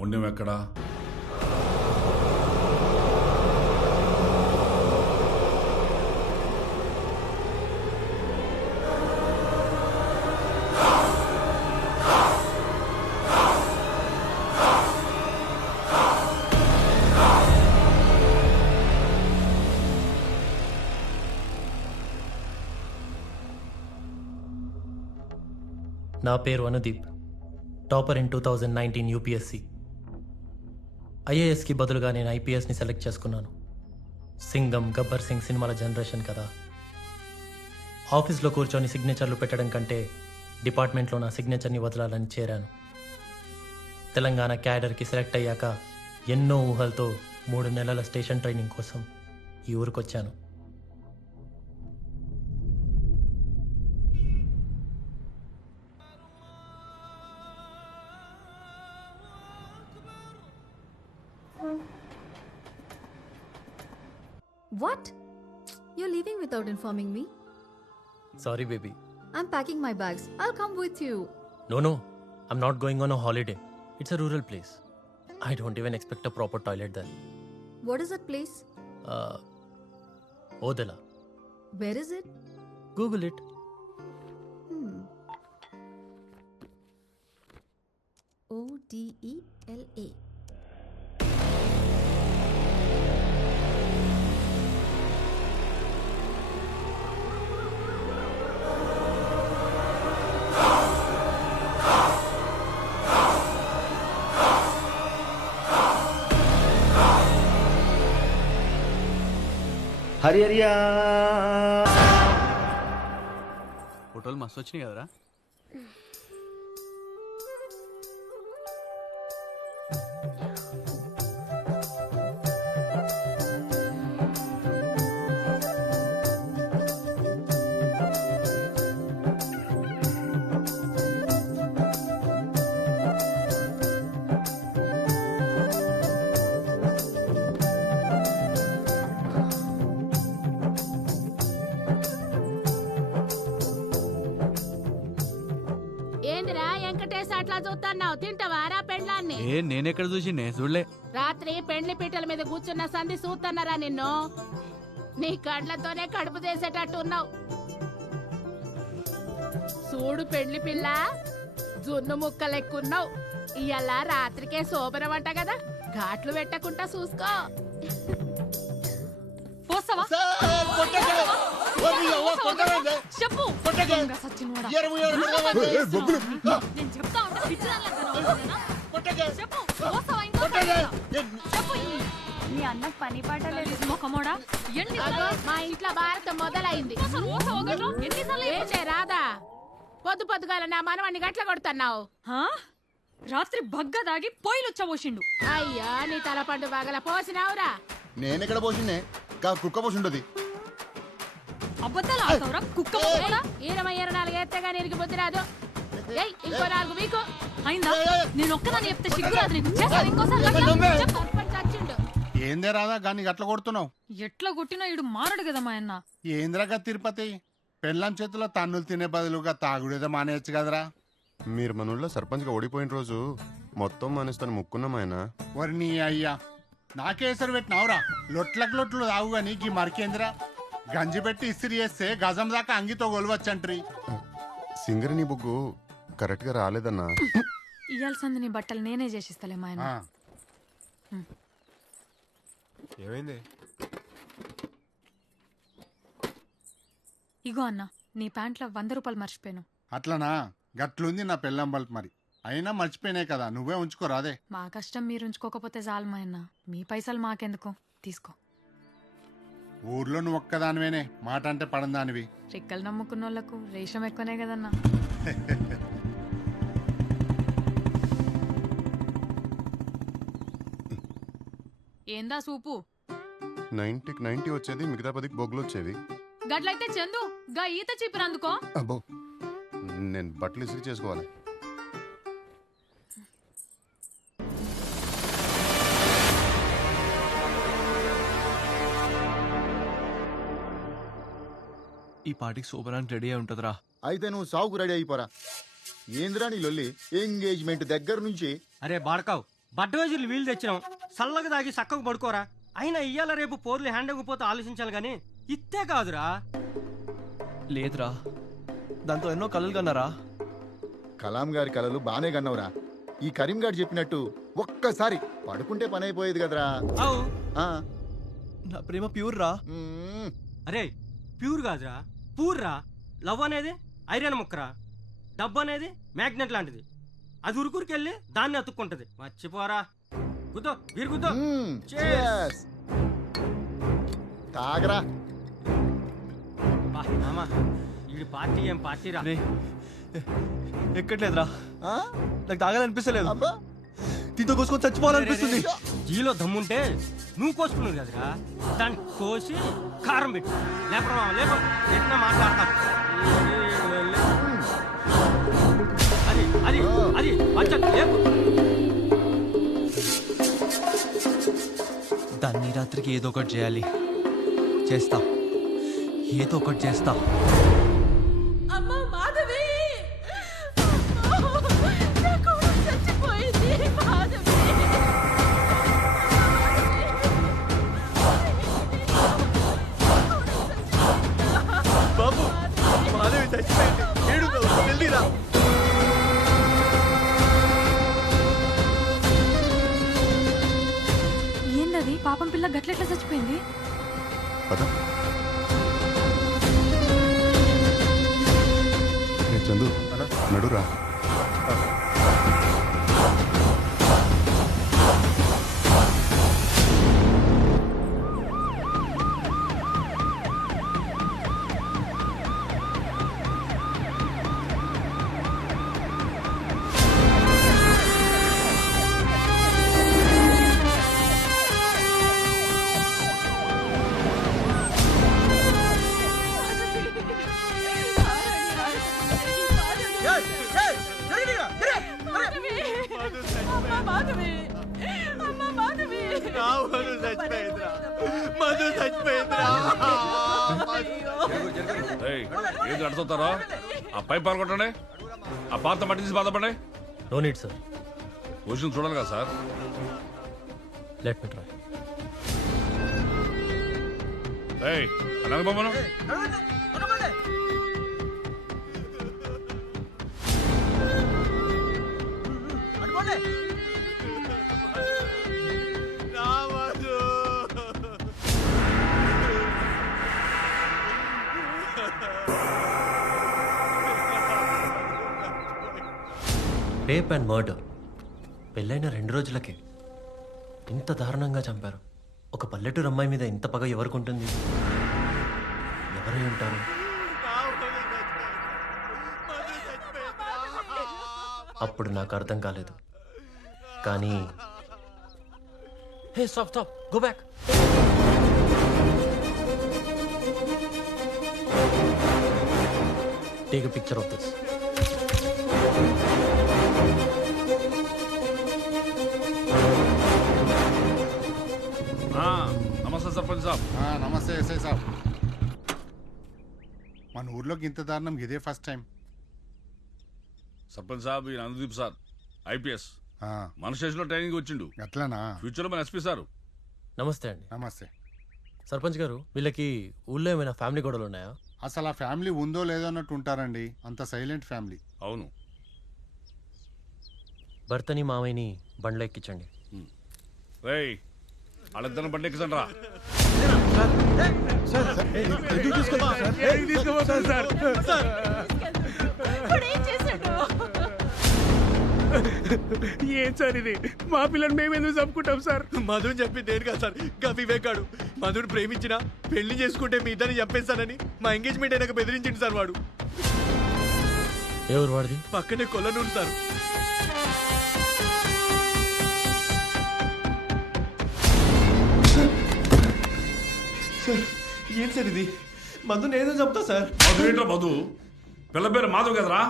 మున్యం ఎక్కడా? నా పేరు అనుదీప్, టాపర్ ఇన్ 2019 యూపీఎస్సీ. ఐఏఎస్కి బదులుగా నేను ఐపీఎస్ని సెలెక్ట్ చేసుకున్నాను. సింగం, గబ్బర్ సింగ్ సినిమాల జనరేషన్ కదా. ఆఫీస్లో కూర్చొని సిగ్నేచర్లు పెట్టడం కంటే డిపార్ట్మెంట్లో నా సిగ్నేచర్ని వదలాలని చేరాను. తెలంగాణ క్యాడర్కి సెలెక్ట్ అయ్యాక ఎన్నో ఊహలతో 3 నెలల స్టేషన్ ట్రైనింగ్ కోసం ఈ ఊరికొచ్చాను. What? You're leaving without informing me? Sorry, baby. I'm packing my bags. I'll come with you. No. I'm not going on a holiday. It's a rural place. I don't even expect a proper toilet there. What is that place? Odela. Where is it? Google it. Odela. Hari హరియా ఫోటోలు మస్తు వచ్చినాయి కదరా. అట్లా చూస్తున్నావు, తింటావారా పెండ్లాన్ని? నేనెక్కడ చూసి నే చూడలే. రాత్రి పెండ్లి పీటల మీద కూర్చున్న సంధి చూస్తున్నారా నిన్ను? నీ కళ్ళతోనే కడుపు చేసేటట్టు ఉన్నావు. చూడు పెండ్లి పిల్ల, జున్ను ముక్క లెక్కున్నావు. ఇయ్యాల రాత్రికే శోభనమంట కదా, ఘాట్లు పెట్టకుండా చూసుకో. చెప్పు చెప్పు మీ అన్న పని పాట లేదు మొఖమోడా అగో, మా ఇంట్లో భారతం మొదలైంది. ఏంటే రాదా పొద్దు పొద్దుగాల నా మనవాణ్ణి గట్ల కొడుతున్నావు. రాత్రి బగ్గ దాగి పొయ్యిలు వచ్చబోసిండు. అయ్యా నీ తలపండు బాగల పోసినావురా. నేనెక్కడ పోసిండే కుక్క పోసిండది. అబద్ధాలు ఆడతావురా కుక్క మొఖమోడా? 24 ఎత్తగా నీరికి బుద్ధి రాదు. ఏయ్, ఇంకో 4 వీకు. అయిందా? నేను ఒక్కదాన్ని చెప్తే సిగ్గురాదు నీకు. చేస్తాను ఇంకోసారి గట్ల? చెప్పు. సర్పంచ్ వచ్చిండు. ఏందే రాదా గాని గట్ల కొడుతున్నావు? ఎట్లా కొట్టినా ఇడు మారడు కదా మా అన్న. ఏంద్రగా తిరుపతి పెళ్ళాం చేతిలో తన్నులు తినే బదులుగా తాగుడేదో మానేయచ్చు కదరా. మీరు మన ఊళ్ళో సర్పంచ్గా ఓడిపోయిన రోజు మొత్తం మానేస్తాను ముక్కున్నాం ఆయన. వరి నీ అయ్యా నాకేసరి పెట్టినావురా. లొట్లకు లొట్లు తాగు గాని గీ మరికేంద్రా గంజి పెట్టి ఇస్త్రీ చేస్తే గజం దాకా అంగితో గొలవచ్చంట్రీ. సింగరేణి బొగ్గు కరెక్ట్గా రాలేదన్నా. ఇయ్యాల్సింది నీ బట్టలు నేనే చేసిస్తలే మా ఆయన. ఏమైంది? ఇగో అన్న నీ ప్యాంట్లో 100 రూపాయలు మర్చిపోయాను. అట్లనా గట్లుంది నా పెళ్ళం బల్ప్ మరి. అయినా మర్చిపోయినాయి కదా నువ్వే ఉంచుకోరాదే. మా కష్టం మీరు ఉంచుకోకపోతే చాలు మా అన్న. మీ పైసలు మాకెందుకు, తీసుకో. ఊర్లో నువ్వు ఒక్కదానివేనే మాట అంటే పడందానివి. రెక్కలు నమ్ముకున్న వాళ్ళకు రేషం ఎక్కువనే కదన్నా. ఏందా సూపు? 90కి 90 వచ్చేది, మిగతా 10కి బొగ్గులు వచ్చేవి. గట్లయితే చందు గా ఈత చీపిరందుకో. అబ్బో నేను బట్టలు ఇసిరి చేసుకోవాలి. ఈ పార్టీకి సూపరానికి రెడీ అయి ఉంటుందిరా. అయితే నువ్వు సావుకు రెడీ అయిపోరా. ఏంద్రా నీ లొల్లి? ఎంగేజ్మెంట్ దగ్గర నుంచి అరే బాడకావు బడ్డవేజీలు వీలు తెచ్చినాం, చల్లగా దాగి చక్కగా పడుకోరా. అయినా ఇయ్యాల రేపు పోర్లు హ్యాండ్ అయిపోతే ఆలోచించాలి గాని ఇత్తే కాదురా. లేదురా, దాంతో ఎన్నో కలలు కన్నారా. కలాం గారి కలలు బానే కన్నవరా. ఈ కరీం గారు చెప్పినట్టు ఒక్కసారి పడుకుంటే పని అయిపోయేది కదరా. అవు ఆ, నా ప్రేమ ప్యూర్ రా. మ్మ్. అరే ప్యూర్ కాదురా, పూర్రా. లవ్ అనేది ఐరన్ ముక్కరా, డబ్బు అనేది మ్యాగ్నెట్ లాంటిది. అది ఉరుకురికెళ్ళి దాన్ని అతుక్కుంటది. మర్చిపోరా. గుద్దో వీరు గుద్దో. మ్మ్. Cheers. Cheers. తాగరా. బా మామా ఈ పార్టీ ఏం పార్టీరా. రే ఎక్కట్లేదురా, ఆ? నాకు తాగాలనిపిస్తలేదు. అబ్బా. దీంతో కోసుకొని చచ్చిపోవాలనిపిస్తుంది. జీలో దమ్ముంటే నువ్వు కోసుకున్నావు కదరా, దాన్ని కోసి కారం పెట్టు. లేపరా లేప ఎట్లా మాట్లాడతాను. అది అది అది వచ్చ లేపు. దాన్ని రాత్రికి ఏదో ఒకటి చేయాలి. చేస్తా, ఏదో ఒకటి చేస్తా. అమ్మా మాధవి, నా కొడుకు చచ్చిపోయింది. మాధవి, బాబు మాధవి చచ్చిపోయింది. ఏడుకో, వెళ్ళిరా. ఏందది పాపం పిల్ల గట్లెట్లా చచ్చిపోయింది? పద. ఏ చందు నడురా. ఏంటి అడుగుతారా? ఆ పైప్ పాల్గొట్టండి, ఆ పాత మట్టి తీసి బాధపడండి. నో నీడ్ సార్, పొజిషన్ చూడాలి కదా సార్. Let me try. ఏయ్ అలాగే బొమ్మను రేప్ అండ్ మర్డర్ పెళ్ళైన 2 రోజులకే ఇంత దారుణంగా చంపారు. ఒక పల్లెటూరు అమ్మాయి మీద ఇంత పగ ఎవరికి ఉంటుంది? ఎవరై ఉంటారు? అప్పుడు నాకు అర్థం కాలేదు. కానీ hey stop stop go back. Take a picture of this. Namaste sarpanch సాబ్. నమస్తే ఎస్ఐ సాబ్. మన ఊర్లోకి ఇంత దారుణం ఇదే ఫస్ట్ టైం. సర్పంచ్ సాబ్ ఈయన అనుదీప్ సార్, ఐపీఎస్. మన స్టేషన్లో ట్రైనింగ్ వచ్చిండు. అట్లానా? ఫ్యూచర్లో మన ఎస్పీ సారు. నమస్తే అండి. నమస్తే. సర్పంచ్ గారు, వీళ్ళకి ఊళ్ళో ఏమైనా ఫ్యామిలీ గొడవలు ఉన్నాయా? అసలు ఆ ఫ్యామిలీ ఉందో లేదో అన్నట్టు ఉంటారండి. అంత సైలెంట్ ఫ్యామిలీ. అవును. భర్తని మామయ్యని బండ్లో ఎక్కించండి. రేయ్ వాళ్ళిద్దరిని బండి ఎక్కించండి రా. ఏం సార్ ఇది? మా పిల్లలు మేము ఎందుకు చంపుకుంటాం సార్? మధుని చెప్పి నేను కాదు సార్, ఇంకా వివేకాడు. మధుని ప్రేమించిన పెళ్లి చేసుకుంటే మీ ఇద్దరిని చంపేస్తానని మా ఎంగేజ్మెంట్ అయినాక బెదిరించింది సార్ వాడు. ఎవరు వాడిది? పక్కనే కొల్లనూరు సార్. సార్ ఏం సార్ ఇది? మధుని ఏదో చెప్తా సార్. మధు ఏంట్రా మధు? పిల్ల పేరు మాధవ్ కదరా?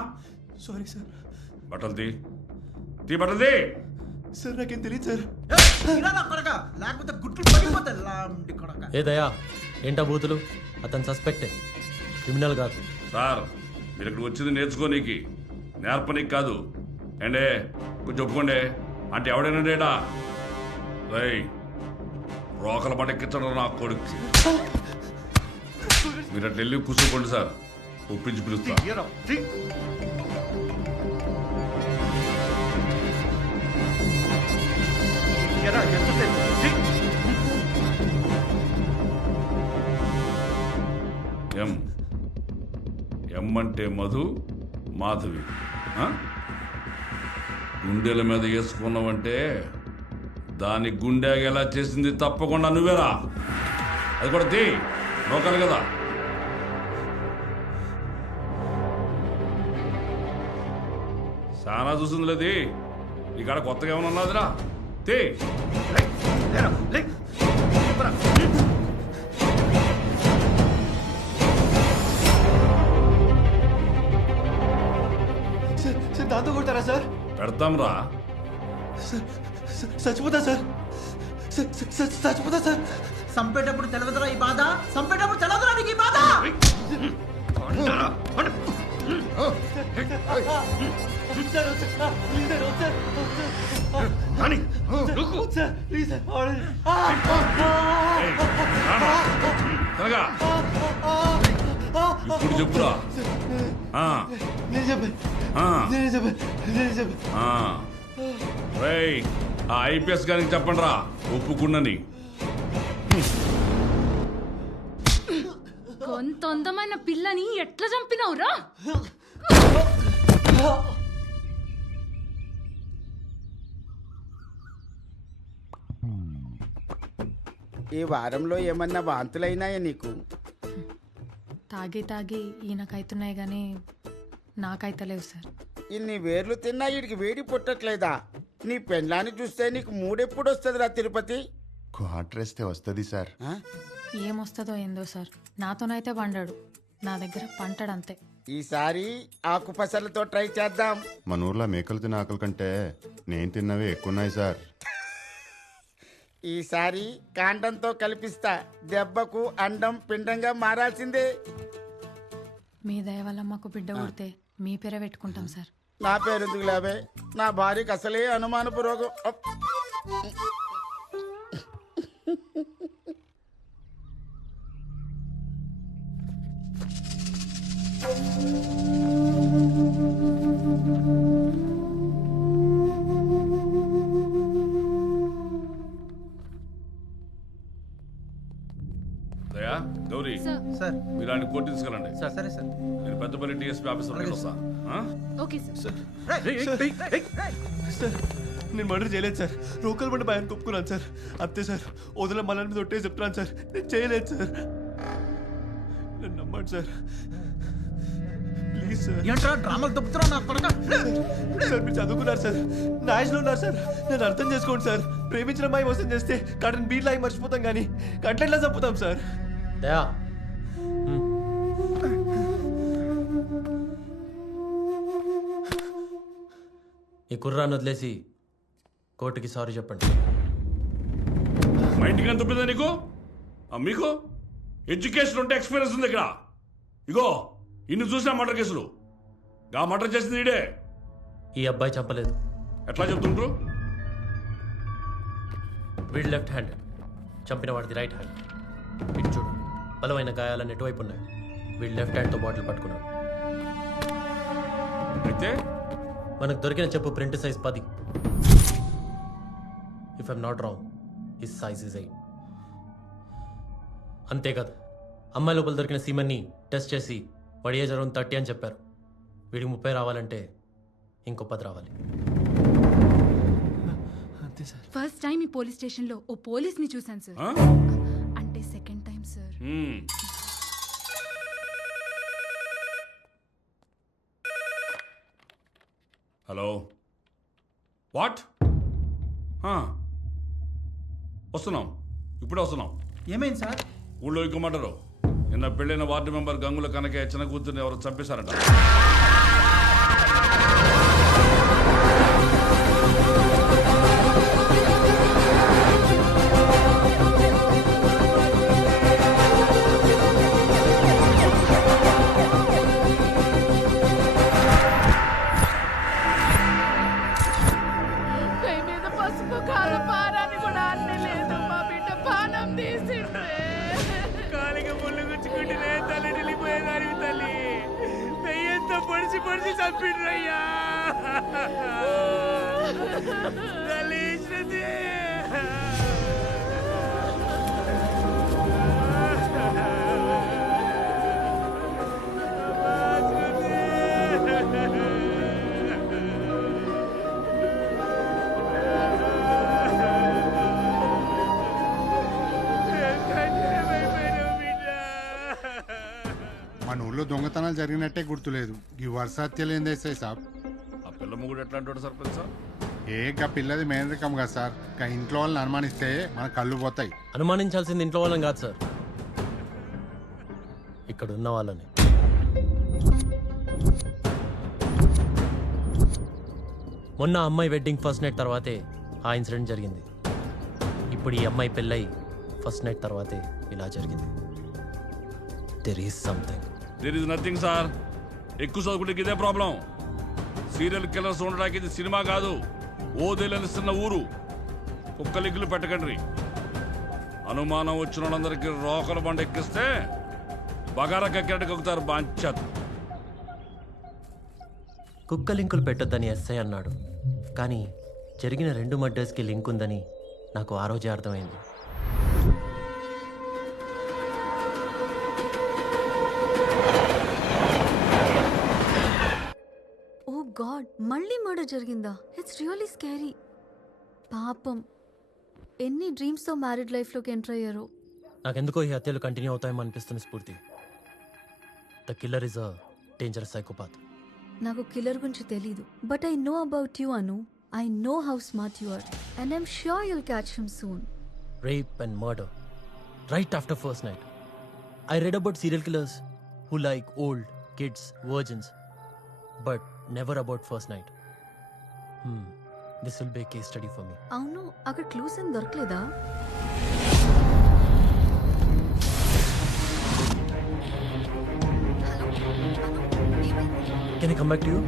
Sorry sir. బట్టలు తీ బట్టలు తీ. సార్ నాకేం తెలియదు సార్. ఏ దయా, ఏంటా బూతులు? అతను సస్పెక్టే, క్రిమినల్ కాదు. సార్ మీరు ఇక్కడ వచ్చింది నేర్చుకోనీకి, నేర్పనీకి కాదు. ఏండే కొంచెం ఒప్పుకోండి అంటే ఎవడైనా డేటా రై రోకల పట్ట ఎక్కించడం నా కొడుకు. మీరు అట్లా వెళ్ళి కూర్చోకండి సార్, ఒప్పించి పిలుస్తా. ఎం అంటే మధు, మాధవి. గుండెల మీద వేసుకున్నావంటే దాని గుండె ఎలా చేసింది తప్పకుండా నువ్వేరా. అది కూడా తీ, రోకాలి కదా. చాలా చూసింది లేదు, ఇక్కడ కొత్తగా ఏమైనా ఉన్నదిరా. తీ దాంతో కొడతారా సార్? పెడతాం రా. చచ్చిపోతా సార్, చచ్చిపోతా సార్. సంపేటప్పుడు తెలవదురా ఈ బాధ, సంపేటప్పుడు తెలవదురా నీకు ఈ బాధ. ఇప్పుడు చెప్పురా. రేయ్ ఆ ఐపీఎస్ గారికి చెప్పండి రా ఒప్పుకున్నని. కొంత అందమైన పిల్లని ఎట్లా చంపినావురా? ఈ వారంలో ఏమన్నా వాంతులైనాయా నీకు? తాగి తాగి ఈయనకైతున్నాయి కానీ నాకైతలేవు సార్. ఇన్ని వేర్లు తిన్నా వీడికి వేడి పుట్టట్లేదా? నీ పెండ్లాన్ని చూస్తే నీకు మూడెప్పుడు వస్తుందిరా తిరుపతి? క్వార్టరేస్తే వస్తుంది సార్. ఏమొస్తుందో ఏందో సార్, నాతోనైతే పండాడు, నా దగ్గర పంటాడంతే. ఈసారి ఆకు పసలతో ట్రై చేద్దాం. మన ఊర్లో మేకలు తిన్న ఆకలి కంటే నేను తిన్నవి ఎక్కువ ఉన్నాయి సార్. ఈసారి కాండంతో కల్పిస్తా. దెబ్బకు అండం పిండంగా మారాల్సిందే. మీ దయ వల్ల మాకు బిడ్డ పుడితే మీ పేరే పెట్టుకుంటాం సార్. నా పేరు ఎందుకు లేవే? నా భార్యకి అసలే అనుమానపు రోగం. దయా, గౌరీ సార్ మీరు ఆయన కోర్టు తీసుకెళ్ళండి. సరే సార్. నేను పెద్దపల్లి డిఎస్పీ ఆఫీసర్ వస్తా. Okay sir. సార్ నేను మర్డర్ చేయలేదు సార్. రోకల్ బండి భయాన్ని కొప్పుకున్నాను సార్. అంతే సార్. వదిలే మళ్ళీ మీద ఒట్టే చెప్తున్నాను సార్. నేను చేయలేదు సార్. నన్ను నమ్మండి సార్. Please sir. ఏంట్రా డ్రామాలు తప్పుతున్నావు నా కొడక? సార్ మీరు చదువుకున్నారు సార్. నాయస్లో ఉన్నారు సార్. నేను అర్థం చేసుకోండి సార్. ప్రేమించిన అమ్మాయి మోసం చేస్తే కటన్ బీట్ లాగి మర్చిపోతాం కానీ కట్లెట్లా చంపుతాం సార్. దయా ఈ కుర్రాన్ని వదిలేసి కోర్టుకి సారీ చెప్పండి. మా ఇంటికి ఎంత తప్పిందా నీకు? మీకు ఎడ్యుకేషన్ ఉంటే ఎక్స్పీరియన్స్ ఉంది ఇక్కడ. ఇగో ఇన్ని చూసిన మర్డర్ కేసులు. గా మర్డర్ చేసింది ఈడే. ఈ అబ్బాయి చంపలేదు. ఎట్లా చెప్తుండ్రు? వీడి లెఫ్ట్ హ్యాండ్, చంపిన వాడిది రైట్ హ్యాండ్. ఇటు చూడు, బలమైన గాయాలన్నీ ఎటువైపు ఉన్నాయి. వీడు లెఫ్ట్ హ్యాండ్తో బాటిల్ పట్టుకున్నాడు. అయితే మనకు దొరికిన చెప్పు print size 10. If I'm not wrong his size is 8. అంతేకాదు, అమ్మాయి లోపల దొరికిన సీమన్ని టెస్ట్ చేసి వాడి ఏజ్ అరౌండ్ 30 అని చెప్పారు. వీడికి 30 రావాలంటే ఇంకో 10 రావాలి. అంతే సార్. ఫస్ట్ టైం ఈ పోలీస్ స్టేషన్లో ఓ పోలీస్ని చూశాను సార్. అంటే second time sir. Hello, what? వస్తున్నాం, ఇప్పుడే వస్తున్నాం. ఏమైంది సార్? ఊళ్ళో ఇంకోమంటారు. నిన్న పెళ్ళైన వార్డు మెంబర్ గంగుల కనకే చిన్న కూతుర్ని ఎవరు చంపేశారంట. మీద పసుపు కారం పారాని కూడా అన్ని లేదు. మా బిడ్డ పానం తీసిండ్రే. కాలికి ముళ్ళు గుచ్చుకుంటే తల్లి వెళ్ళిపోయేదానికి తల్లి దయ్యంతో పొడిచి పొడిచి చంపిండ్రయ్యా. తల్లి శృతి. మన ఊళ్ళో దొంగతనాలు జరిగినట్టే గుర్తులేదు. ఈ వర్షాత్యలు ఏం చేస్తాయి సాబ్? ఆ పిల్ల ముగ్గుడు ఎట్లా అంటాడు సర్పంచ్ సార్? గా పిల్లది మేనరికం కదా సార్. ఇంట్లో వాళ్ళని అనుమానిస్తే మన కళ్ళు పోతాయి. అనుమానించాల్సింది ఇంట్లో వాళ్ళని కాదు సార్, ఇక్కడ ఉన్న వాళ్ళని. మొన్న అమ్మాయి వెడ్డింగ్ ఫస్ట్ నైట్ తర్వాతే ఆ ఇన్సిడెంట్ జరిగింది. ఇప్పుడు ఈ అమ్మాయి పెళ్ళై ఫస్ట్ నైట్ తర్వాతే ఇలా జరిగింది. There is something. There is nothing sir. ఎక్కువ చదువుకుంటే ఇదే ప్రాబ్లం. సీరియల్ కిల్లర్స్ ఉండడానికి ఇది సినిమా కాదు, ఓదేలనిస్తున్న ఊరు. కుక్కలిగ్గులు పెట్టకండి. అనుమానం వచ్చిన వాళ్ళందరికీ రోకల బండ ఎక్కిస్తే బగారా కక్కినట్టు కక్కుతారు. బాంచత్. కుక్క లింకులు పెట్టొద్దని ఎస్ఐ అన్నాడు, కానీ జరిగిన 2 మర్డర్స్కి లింక్ ఉందని నాకు ఆ రోజే అర్థమైంది. ఓ గాడ్, మళ్ళీ మర్డర్ జరిగిందా? It's really scary. పాపం, ఎన్ని డ్రీమ్స్తో మ్యారీడ్ లైఫ్లోకి ఎంటర్ అయ్యారో. నాకెందుకో ఈ హత్యలు కంటిన్యూ అవుతాయేమో అనిపిస్తుంది Spoorthi. The killer is a dangerous psychopath. నాకు కిల్లర్ గురించి తెలీదు, but I know about you Anu. I know how smart you are and I'm sure you'll catch him soon. Rape and murder right after first night. I read about serial killers who like old kids, virgins, but never about first night. This will be a case study for me. అవును, అక్కడ clues ఏం దొరకలేదా? Can I come back to you?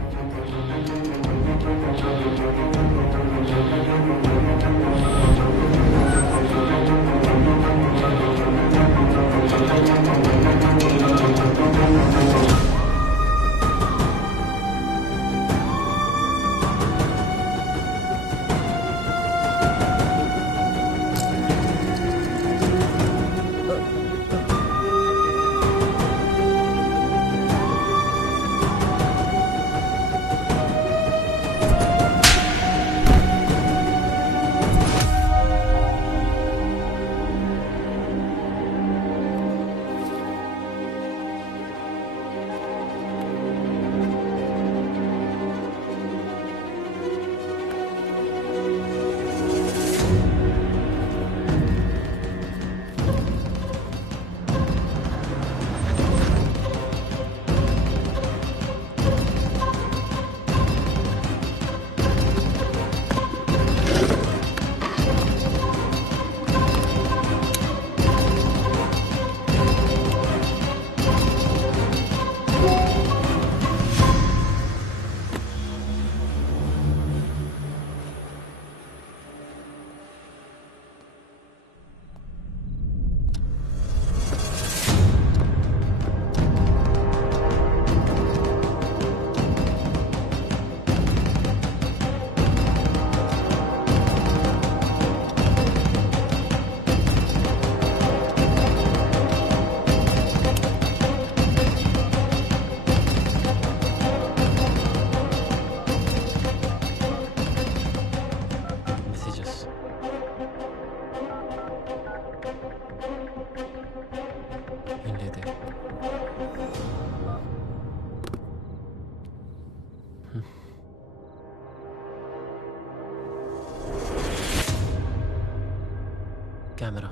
Camera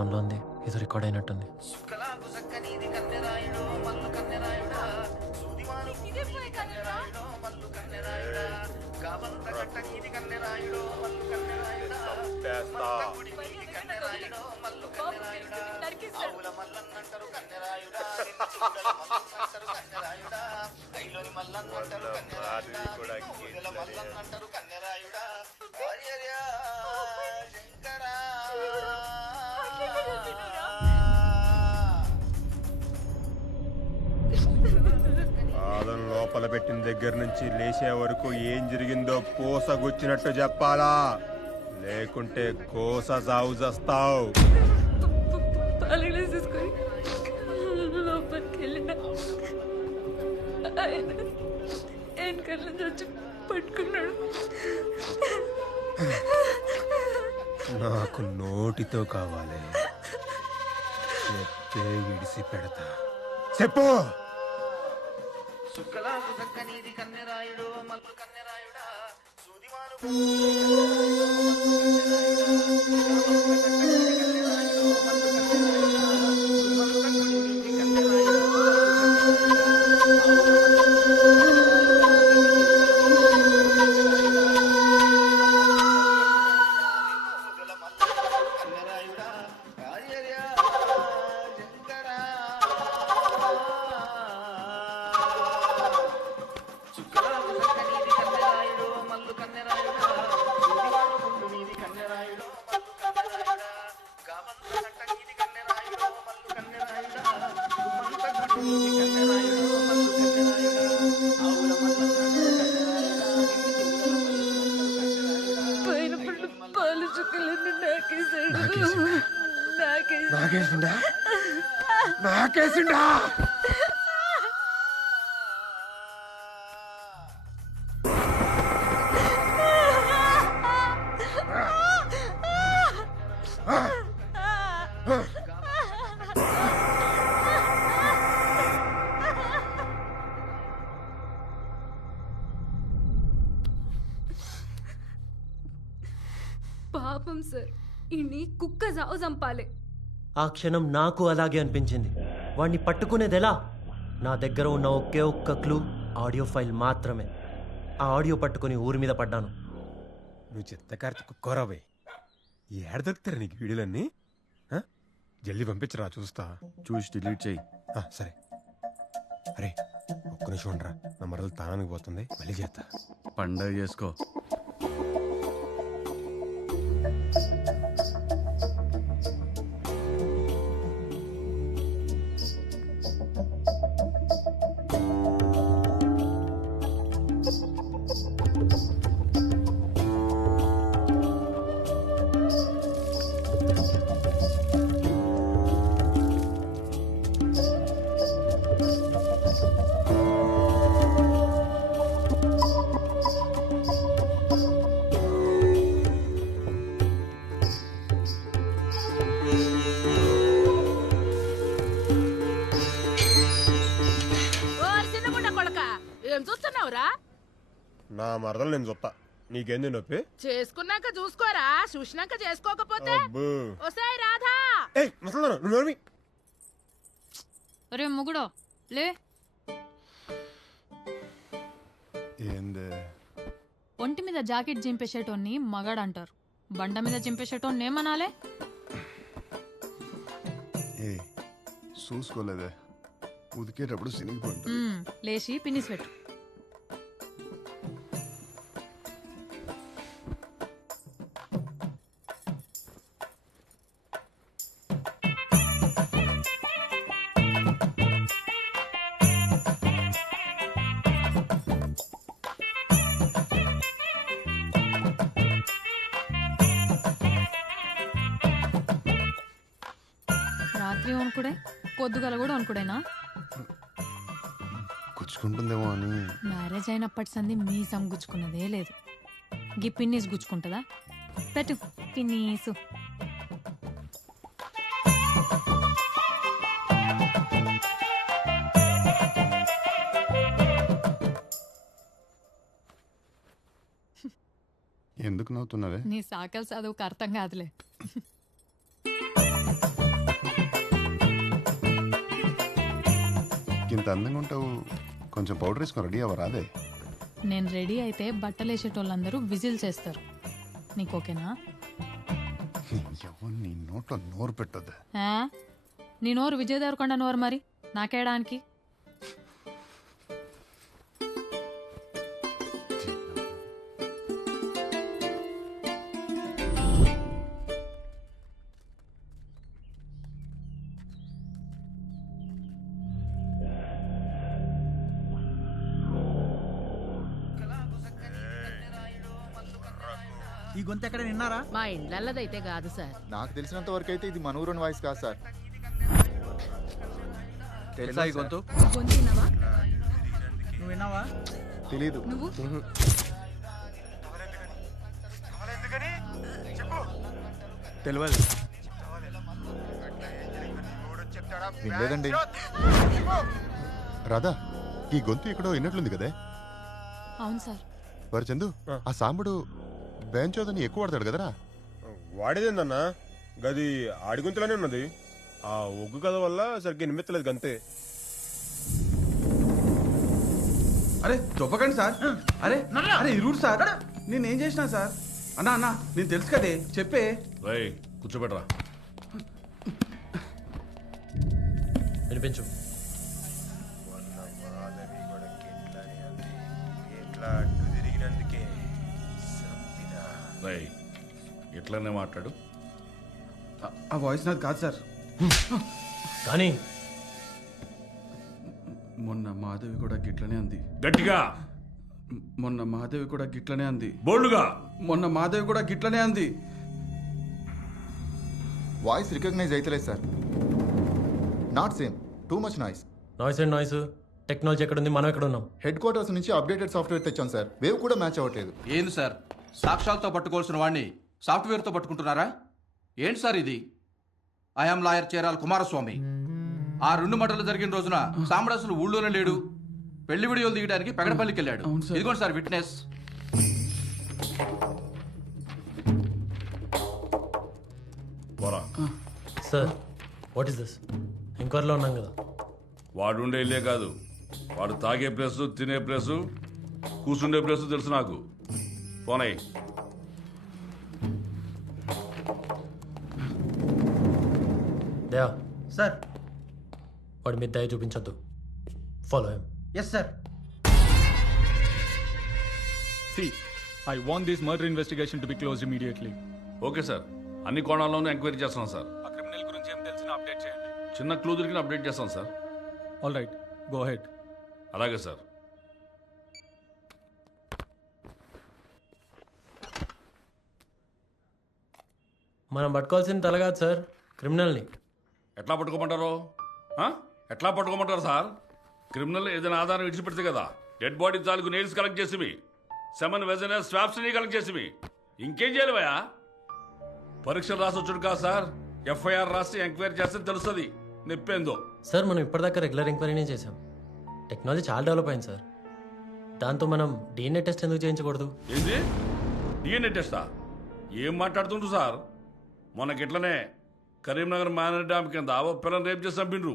ఆన్లో ఉంది. ఇది record అయినట్టుంది. పాదం లోపల పెట్టిన దగ్గర నుంచి లేచే వరకు ఏం జరిగిందో కోసగుచ్చినట్టు చెప్పాలా, లేకుంటే కోస సాగు చేస్తావు. తీసుకొని లోపలికి వెళ్ళిన ఆయన వెనకాల చచ్చి పట్టుకున్నాడు. నాకు నోటితో కావాలి, చెప్తే విడిసి పెడతా. చెప్పు. నాకేసిండా? పాపం సార్, ఇన్ని కుక్క సావు చంపాలి. ఆ క్షణం నాకు అలాగే అనిపించింది. వాడిని పట్టుకునేది ఎలా? నా దగ్గర ఉన్న ఒకే ఒక్క క్లూ ఆడియో ఫైల్ మాత్రమే. ఆ ఆడియో పట్టుకుని ఊరి మీద పడ్డాను. నువ్వు చిత్తకార్తి కుక్కోరాబాయ్, ఏడ దొరుకుతారా నీకు వీడియోలన్నీ? జల్దీ పంపించరా, చూస్తా. చూసి డిలీట్ చేయి. సరే. అరే ఒక్క నిమిషం ఉండరా, నా మరదలు తానానికి పోతుంది, మళ్ళీ చేస్తా. పండగ చేసుకో. నా మరదలు నేను చూస్తా, నీకేంది నొప్పి? చేసుకున్నాక చూసుకోరా, చూసినాక చేసుకోకపోతే. ఒసేయ్ రాధా. అరే మొగుడో లే. ఏందే? ఒంటి మీద జాకెట్ చింపేసేటోన్ని మగాడు అంటారు, బండ మీద చింపేసేటోన్ని ఏమనాలే? చూసుకోలేదే, ఉదికేటప్పుడు సినిగిపోయింది. లేచి పిన్నిసి పెట్టు. రాత్రి వణుకుడే, పొద్దుగల కూడా వణుకుడేనా? గుచ్చుకుంటుందేమో అని. మ్యారేజ్ అయినప్పటి సంది మీసం గుచ్చుకున్నదే లేదు. గీ పిన్నీస్ గుచ్చుకుంటుందా? పెట్టు పిన్నీసు. ఎందుకు నవ్వుతున్నావే? నీ సాకల్ చదువుకు అర్థం కాదులే. ఇంత అందంగా ఉంటావు, కొంచెం పౌడర్ వేసుకొని రెడీ అవ్వ రాదే? నేను రెడీ అయితే బట్టలు వేసేటోళ్ళందరూ విజిల్ చేస్తారు. నీకు ఓకేనా? ఎవరు నీ నోట్లో నోరు పెట్టొద్దా? ఆ? నీ నోరు విజయ్ దేవరకొండ నోరు మరి నాకేయడానికి. ఈ గొంతు ఎక్కడ విన్నారా? మా ఇండ్లల్లదైతే కాదు సార్. నాకు తెలిసినంత వరకు అయితే ఇది మన ఊరోని వాయిస్ కాదు సార్. తెలుసా ఈ గొంతు? నువ్వు విన్నావా? తెలీదు. నువ్వు తెలియదు. వినలేదండి. రాధా, ఈ గొంతు ఎక్కడో విన్నట్లుంది కదే? అవును సార్. మరి చందు, ఆ సాంబడు బేంచోదని ఎక్కువ వాడతాడు కదరా? వాడేదేందన్నా, గది ఆడిగుంతలోనే ఉన్నది. ఆ ఒగ్గు కథ వల్ల సరిగ్గా నిమ్మెత్తలేదు గంతే. అరే చెప్పకండి సార్. అరే అరే ఇరుడు సార్, నేనేం చేసినా సార్? అన్నా అన్నా నేను తెలుసు కదే, చెప్పే. రేయ్ కూర్చోబెట్టరా. వినిపించు. రేయ్ ఇట్లనే మాట్లాడు. ఆ వాయిస్ నాది కాదు సార్. కానీ మొన్న మాధవి కూడా గిట్లనే అంది. గట్టిగా. మొన్న మాధవి కూడా గిట్లనే అంది. బోల్డుగా. మొన్న మాధవి కూడా గిట్లనే అంది. వాయిస్ రికగ్నైజ్ అయితలేదు sir. Not same, too much noise. Noise and noise. Technology ఎక్కడుంది, మనం ఎక్కడ ఉన్నాం? హెడ్ క్వార్టర్స్ నుంచి అప్డేటెడ్ సాఫ్ట్వేర్ తెచ్చాం సార్. వేవ్ కూడా మ్యాచ్ అవ్వట్లేదు. ఏంది సార్, సాక్ష్యాలతో పట్టుకోవాల్సిన వాడిని సాఫ్ట్వేర్తో పట్టుకుంటున్నారా? ఏంటి సార్ ఇది? I'm lawyer చేరాల Kumaraswamy. ఆ 2 మర్డర్లు జరిగిన రోజున సాంబడాసులు ఊళ్ళోనే లేడు. పెళ్లి వీడియోలు దిగడానికి పెగడపల్లికి వెళ్ళాడు. ఇదిగోండి sir witness. Sir what is this? ఎంక్వైరీలో ఉన్నాం కదా. వాడు ఉండే ఇల్లే కాదు, వాడు తాగే ప్లేసు, తినే ప్లేసు, కూర్చుండే ప్లేసు తెలుసు నాకు. పోనాయి. దయా సార్. వాడి మీద దయ చూపించొద్దు. Follow him. Yes sir. See, I want this murder investigation to be closed immediately. Okay sir, అన్ని కోణాల్లోనూ ఎంక్వైరీ చేస్తున్నాం సార్. ఆ క్రిమినల్ గురించి ఏం తెలిసినా అప్డేట్ చేయండి. చిన్న క్లూ దొరికిన అప్డేట్ చేస్తాం sir. All right, go head. అలాగే సార్. మనం పట్టుకోవాల్సిన తల కాదు సార్, క్రిమినల్ని. ఎట్లా పట్టుకోమంటారు? ఎట్లా పట్టుకోమంటారు సార్? క్రిమినల్ ఏదైనా ఆధారం విడిచిపెడితే కదా. డెడ్ బాడీ తాలూకు nails collect చేసివి, semen వెజన swabs collect చేసివి. ఇంకేం చేయలేవయా? పరీక్షలు రాసి వచ్చాడు కాదు సార్, ఎఫ్ఐఆర్ రాసి ఎంక్వైరీ చేస్తే తెలుస్తుంది నొప్పేందో. సార్ మనం ఇప్పటిదాకా రెగ్యులర్ ఎంక్వైరీనే చేసాం. టెక్నాలజీ చాలా డెవలప్ అయింది సార్. దాంతో మనం డిఎన్ఏ టెస్ట్ ఎందుకు చేయించకూడదు? ఏంది డిఎన్ఏ టెస్టా? ఏం మాట్లాడుతుండ్రు సార్? మొన్నకిట్లనే కరీంనగర్ మైనర్ డ్యామ్ కింద ఓ పిల్లలు రేపు చేసి చంపిండ్రు.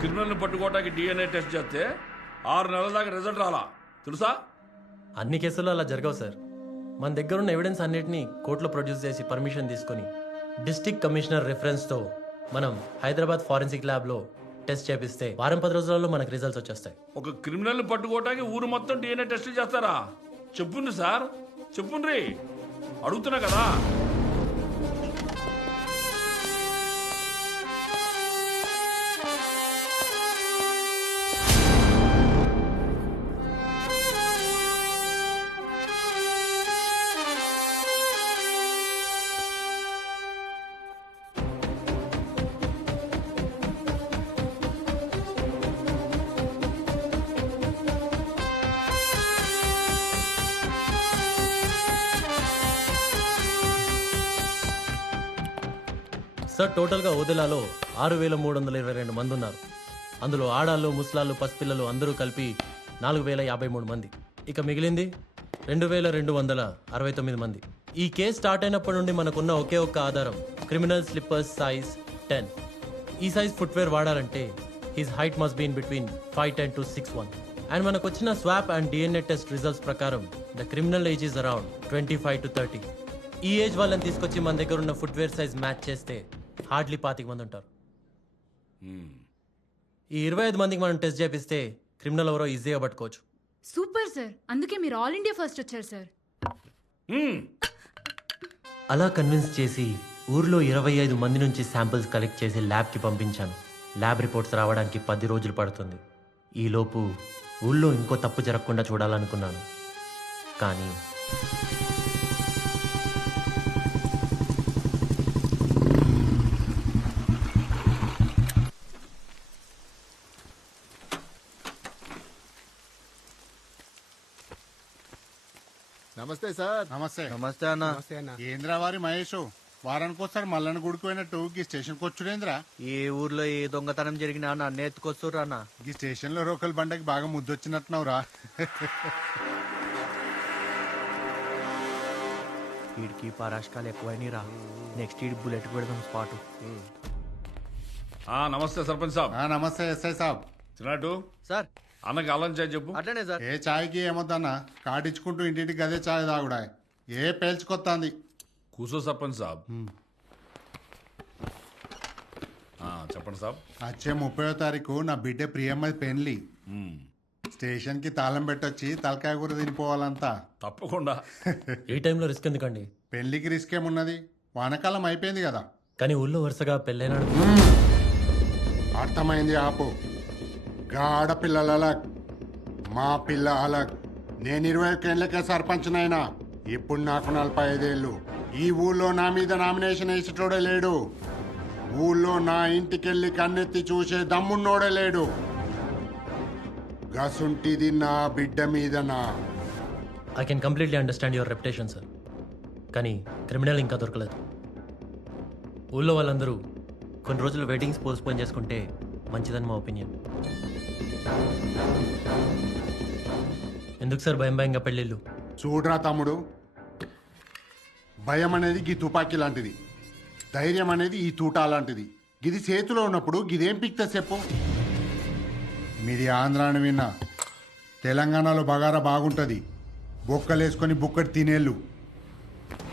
క్రిమినల్ని పట్టుకోవటానికి డిఎన్ఏ టెస్ట్ చేస్తే 6 నెలల దాకా రిజల్ట్ రాలా తెలుసా? అన్ని కేసుల్లో అలా జరగవు సార్. మన దగ్గర ఉన్న ఎవిడెన్స్ అన్నిటినీ కోర్టులో ప్రొడ్యూస్ చేసి పర్మిషన్ తీసుకొని డిస్ట్రిక్ట్ కమిషనర్ రిఫరెన్స్తో మనం హైదరాబాద్ ఫారెన్సిక్ ల్యాబ్లో టెస్ట్ చేపిస్తే 10 రోజులలో మనకు రిజల్ట్స్ వచ్చేస్తాయి. ఒక క్రిమినల్ని పట్టుకోవటానికి ఊరు మొత్తం డిఎన్ఏ టెస్ట్ చేస్తారా? చెప్పుండ్రి సార్, చెప్పుండ్రి, అడుగుతున్నా కదా. సార్ టోటల్గా ఓదెలాలో 6,322 మంది ఉన్నారు. అందులో ఆడాళ్ళు, ముసలాళ్ళు, పసిపిల్లలు అందరూ కలిపి 4,053 మంది. ఇక మిగిలింది 2269 మంది. ఈ కేసు స్టార్ట్ అయినప్పటి నుండి మనకున్న ఒకే ఒక్క ఆధారం క్రిమినల్ స్లిప్పర్స్ సైజ్ 10. ఈ సైజ్ ఫుట్వేర్ వాడాలంటే his height must been between 5'10" to 6'1". And మనకు వచ్చిన swab and DNA test results ప్రకారం the criminal age is around 25 to 30. ఈ ఏజ్ వాళ్ళని తీసుకొచ్చి మన దగ్గర ఉన్న ఫుట్వేర్ సైజ్ మ్యాచ్ చేస్తే హార్డ్లీ 25 మంది ఉంటారు. ఈ 25 మందికి మనం టెస్ట్ చేపిస్తే క్రిమినల్ ఎవరో ఈజీగా పట్టుకోవచ్చు. సూపర్ సార్, అందుకే మీరు ఆల్ ఇండియా ఫస్ట్ వచ్చారు సార్. అలా కన్విన్స్ చేసి ఊర్లో 25 మంది నుంచి శాంపిల్స్ కలెక్ట్ చేసి ల్యాబ్కి పంపించాను. ల్యాబ్ రిపోర్ట్స్ రావడానికి 10 రోజులు పడుతుంది. ఈలోపు ఊళ్ళో ఇంకో తప్పు జరగకుండా చూడాలనుకున్నాను. కానీ నమస్తే సార్. నమస్తే. నమస్తే అన్న. ఏంద్రా వారి మహేష్ వారానికి వస్తాడు మల్లన్న గుడికి పోయినట్టు ఈ స్టేషన్కి వచ్చుడేంద్రా? ఏ ఊర్లో ఏ దొంగతనం జరిగినా నన్ను ఎత్తుకొస్తుర్రు అన్న. ఈ స్టేషన్లో రోకల్ బండకి బాగా ముద్దొచ్చినట్టున్నావురా. వీడికి పరాష్కాలు ఎక్కువైనా రా. నెక్స్ట్ వీడి బుల్లెట్ పెడదాం స్పాట్. నమస్తే సర్పంచ్ సాబ్. నమస్తే ఎస్ఐ సాబ్. చిన్నట్టు సార్ అన్నకి అల్లం చాయ్ చెప్పు. అట్లనే సార్. ఏ చాయ్కి ఏమొద్దన్న కాటిచ్చుకుంటూ ఇంటింటికి గదే చాయ్ తాగుడా. ఏ పేల్చుకొత్తాంది. కూసో సర్పంచ్ సాబ్. చెప్పండి సాబ్. వచ్చే 30వ తారీఖు నా బిడ్డ ప్రియమ్మది పెళ్లి. స్టేషన్ కి తాళం పెట్టొచ్చి తలకాయ కూర తినిపోవాలంతా. తప్పకుండా. ఈ టైంలో రిస్క్ ఎందుకండి? పెళ్లికి రిస్క్ ఏమున్నది, వానకాలం అయిపోయింది కదా. కానీ ఊళ్ళో వరుసగా పెళ్ళైనాడు. అర్థమైంది, ఆపు. ఆడపిల్లల అలగ్, మా పిల్ల అలగ్. నేను 21 ఏళ్ళకే సర్పంచ్నైనా. ఇప్పుడు నాకు 45 ఏళ్ళు. ఈ ఊళ్ళో నా మీద నామినేషన్ వేసేటోడే లేడు. ఊళ్ళో నా ఇంటికెళ్ళి కన్నెత్తి చూసే దమ్మున్నోడే లేడు. గసుంటిది నా బిడ్డ మీదనా. I can completely understand your reputation sir. కానీ క్రిమినల్ ఇంకా దొరకలేదు. ఊళ్ళో వాళ్ళందరూ కొన్ని రోజులు వెడ్డింగ్స్ పోస్ట్పోన్ చేసుకుంటే మంచిదని మా ఒపీనియన్. ఎందుకు సార్ భయం భయంగా పెళ్ళిళ్ళు? చూడరా తమ్ముడు, భయం అనేది గీ తుపాకీ లాంటిది, ధైర్యం అనేది ఈ తూటా లాంటిది. గిది చేతిలో ఉన్నప్పుడు గిదేం పిక్తే చెప్పు. మీది ఆంధ్ర అని విన్నా. తెలంగాణలో బగారా బాగుంటుంది. బొక్కలేసుకొని బుక్కటి తినేళ్ళు.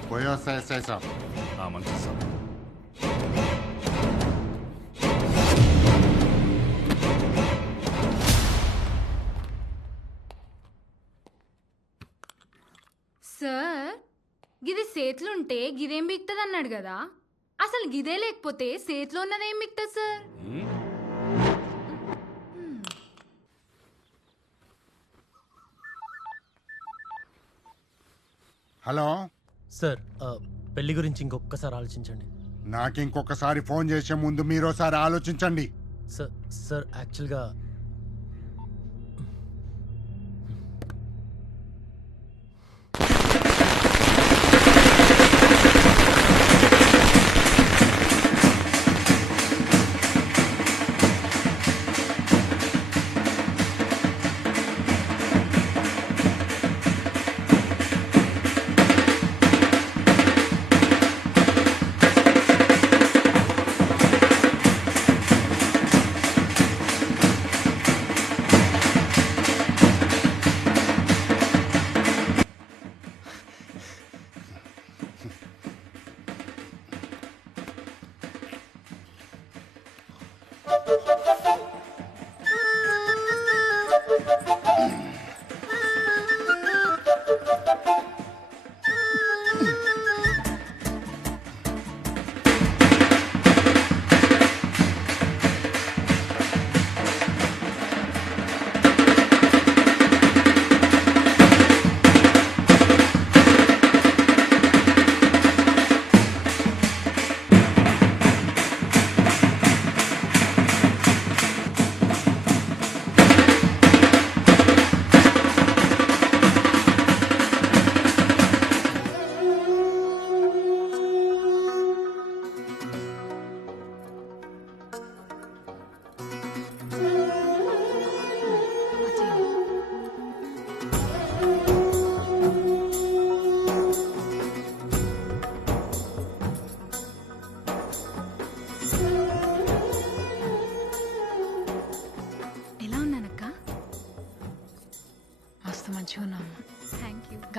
పోయొస్తా ఎస్ఐ సాబ్. మంచిది సార్. సార్ గిది సేతులుంటే గిదేం బిక్తుంది అన్నాడు కదా, అసలు గిదే లేకపోతే సేతులో ఉన్నదేం బిక్తుంది సార్? హలో సార్, పెళ్లి గురించి ఇంకొకసారి ఆలోచించండి. నాకు ఇంకొకసారి ఫోన్ చేసే ముందు మీరోసారి ఆలోచించండి. సార్ యాక్చువల్గా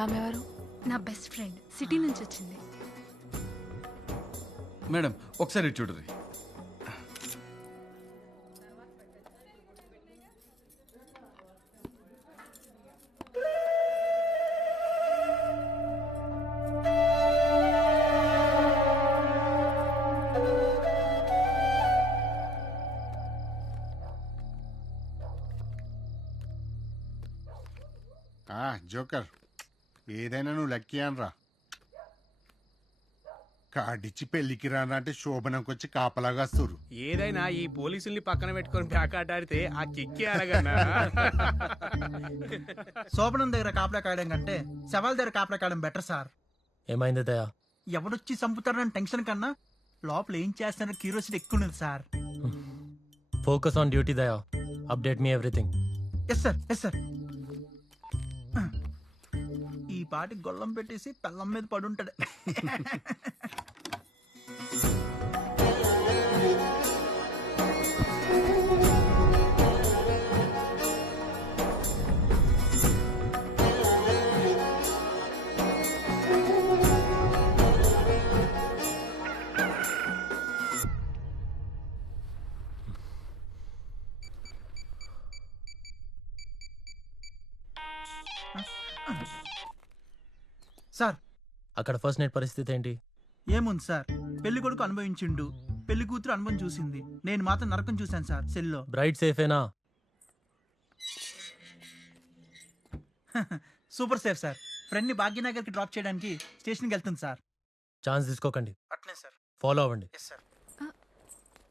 ఆమె ఎవరు? నా బెస్ట్ ఫ్రెండ్ సిటీ నుంచి వచ్చింది. మేడం ఒకసారి ఇటు చూడరి. జోకర్, ఏదైనా నువ్వు లక్కీ అనరా. కాడిచ్చి పెళ్లికి రానంటే శోభనంకి వచ్చి కాపలాగా వస్తురు. ఏదైనా ఈ పోలీసుల్ని పక్కన పెట్టుకొని ప్యాకాట ఆడితే ఆ కిక్కి అలగన్నా. శోభనం దగ్గర కాపలా కాయడం కంటే శవాల దగ్గర కాపలా కాయడం బెటర్ సార్. ఏమైంది దయా? ఎవడొచ్చి చంపుతారని టెన్షన్ కన్నా లోపల ఏం చేస్తారో క్యూరియాసిటీ ఎక్కువ ఉంది sir. Focus on duty Daya. Update me everything. Yes sir, yes sir. ఈ పాటి గొల్లం పెట్టేసి పెళ్ళం మీద పడుంటాడు. సార్ అక్కడ ఫస్ట్ నైట్ పరిస్థితి ఏంటి? ఏముంది సార్, పెళ్లి కొడుకు అనుభవించిండు, పెళ్లి కూతురు అనుభవం చూసింది, నేను మాత్రం నరకం చూశాను సార్ సెల్లో. బ్రైట్ సేఫేనా? Super safe sir. ఫ్రెండ్ ని భాగ్యనగర్కి డ్రాప్ చేయడానికి స్టేషన్కి వెళ్తుంది సార్. ఛాన్స్ తీసుకోకండి. అట్లే సార్. ఫాలో అవ్వండి.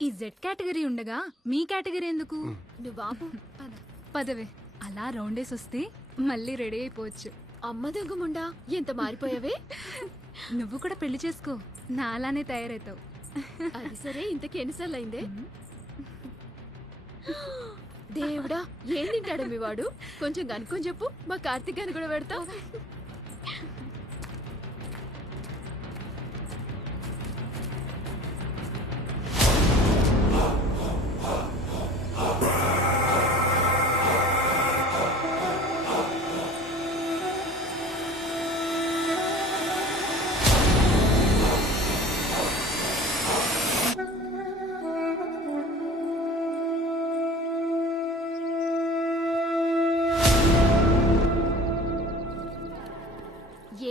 ఈ జెడ్ కేటగిరీ ఉండగా మీ కేటగిరీ ఎందుకు? నువ్వు బాబు పదవే. అలా రౌండేసి వస్తే మళ్ళీ రెడీ అయిపోవచ్చు. అమ్మ దొంగముండా, ఎంత మారిపోయావే. నువ్వు కూడా పెళ్లి చేసుకో, నా అలానే తయారవుతావు. అది సరే, ఇంతకి ఎన్నిసార్లు అయిందే? దేవుడా, ఏం తింటాడు మీ వాడు? కొంచెం కనుక్కొని చెప్పు, మా కార్తీక్ గారిని కూడా పెడతావు.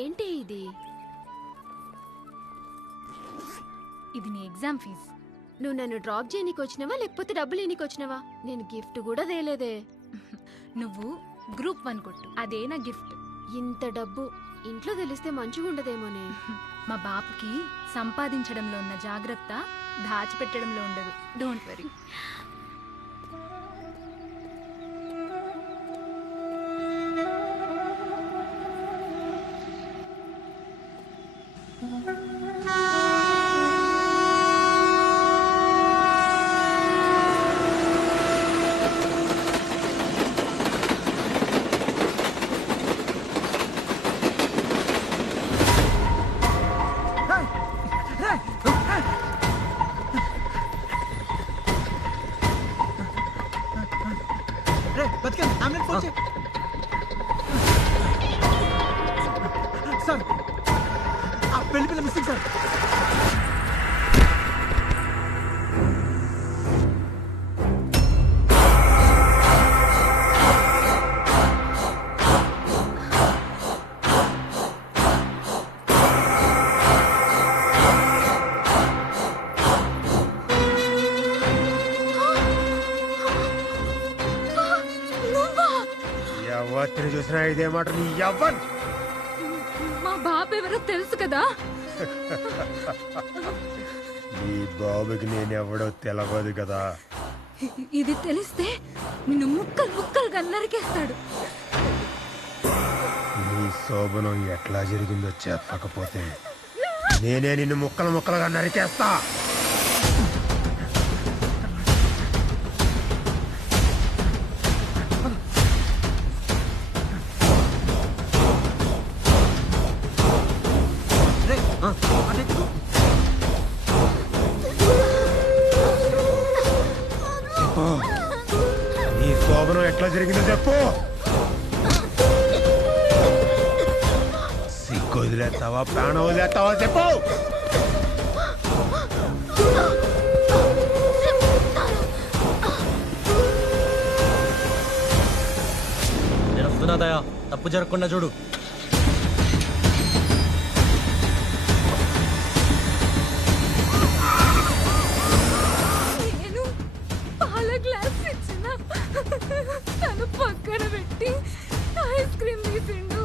ఏంటి ఇది? ఇది నీ ఎగ్జామ్ ఫీజ్. నువ్వు నన్ను డ్రాప్ చేయనీకి వచ్చినావా లేకపోతే డబ్బులు ఇనికి వచ్చినావా? నేను గిఫ్ట్ కూడా తేలేదే. నువ్వు గ్రూప్ 1 కొట్టు, అదే నా గిఫ్ట్. ఇంత డబ్బు ఇంట్లో తెలిస్తే మంచిగా ఉండదేమోనే. మా బాపుకి సంపాదించడంలో ఉన్న జాగ్రత్త దాచిపెట్టడంలో ఉండదు. Don't worry. సార్, ఆ పెళ్లి పిల్ల మిస్సింగ్ సార్. ఎవరిని చూసినా ఇదే మాట. నీ ఎవ్వరు మా బాబు ఎవరో తెలుసు కదా. నీ బాబుకి నేనెవడో తెలవదు కదా. ఇది తెలిస్తే నిన్ను ముక్కలు ముక్కలుగా నరికేస్తాడు. నీ శోభనం ఎట్లా జరిగిందో చెప్పకపోతే నేనే నిన్ను ముక్కలు ముక్కలుగా నరికేస్తా. నీ శోభనం ఎట్లా జరిగిందో చెప్పు. వదిలేస్తావా ప్రాణం వదిలేస్తావా చెప్పు. నేను వస్తున్నా దయా, తప్పు జరగకుండా చూడు. నేను పాల గ్లాస్ ఇచ్చిన తను పక్కన పెట్టి ఐస్ క్రీమ్ తీసిండు.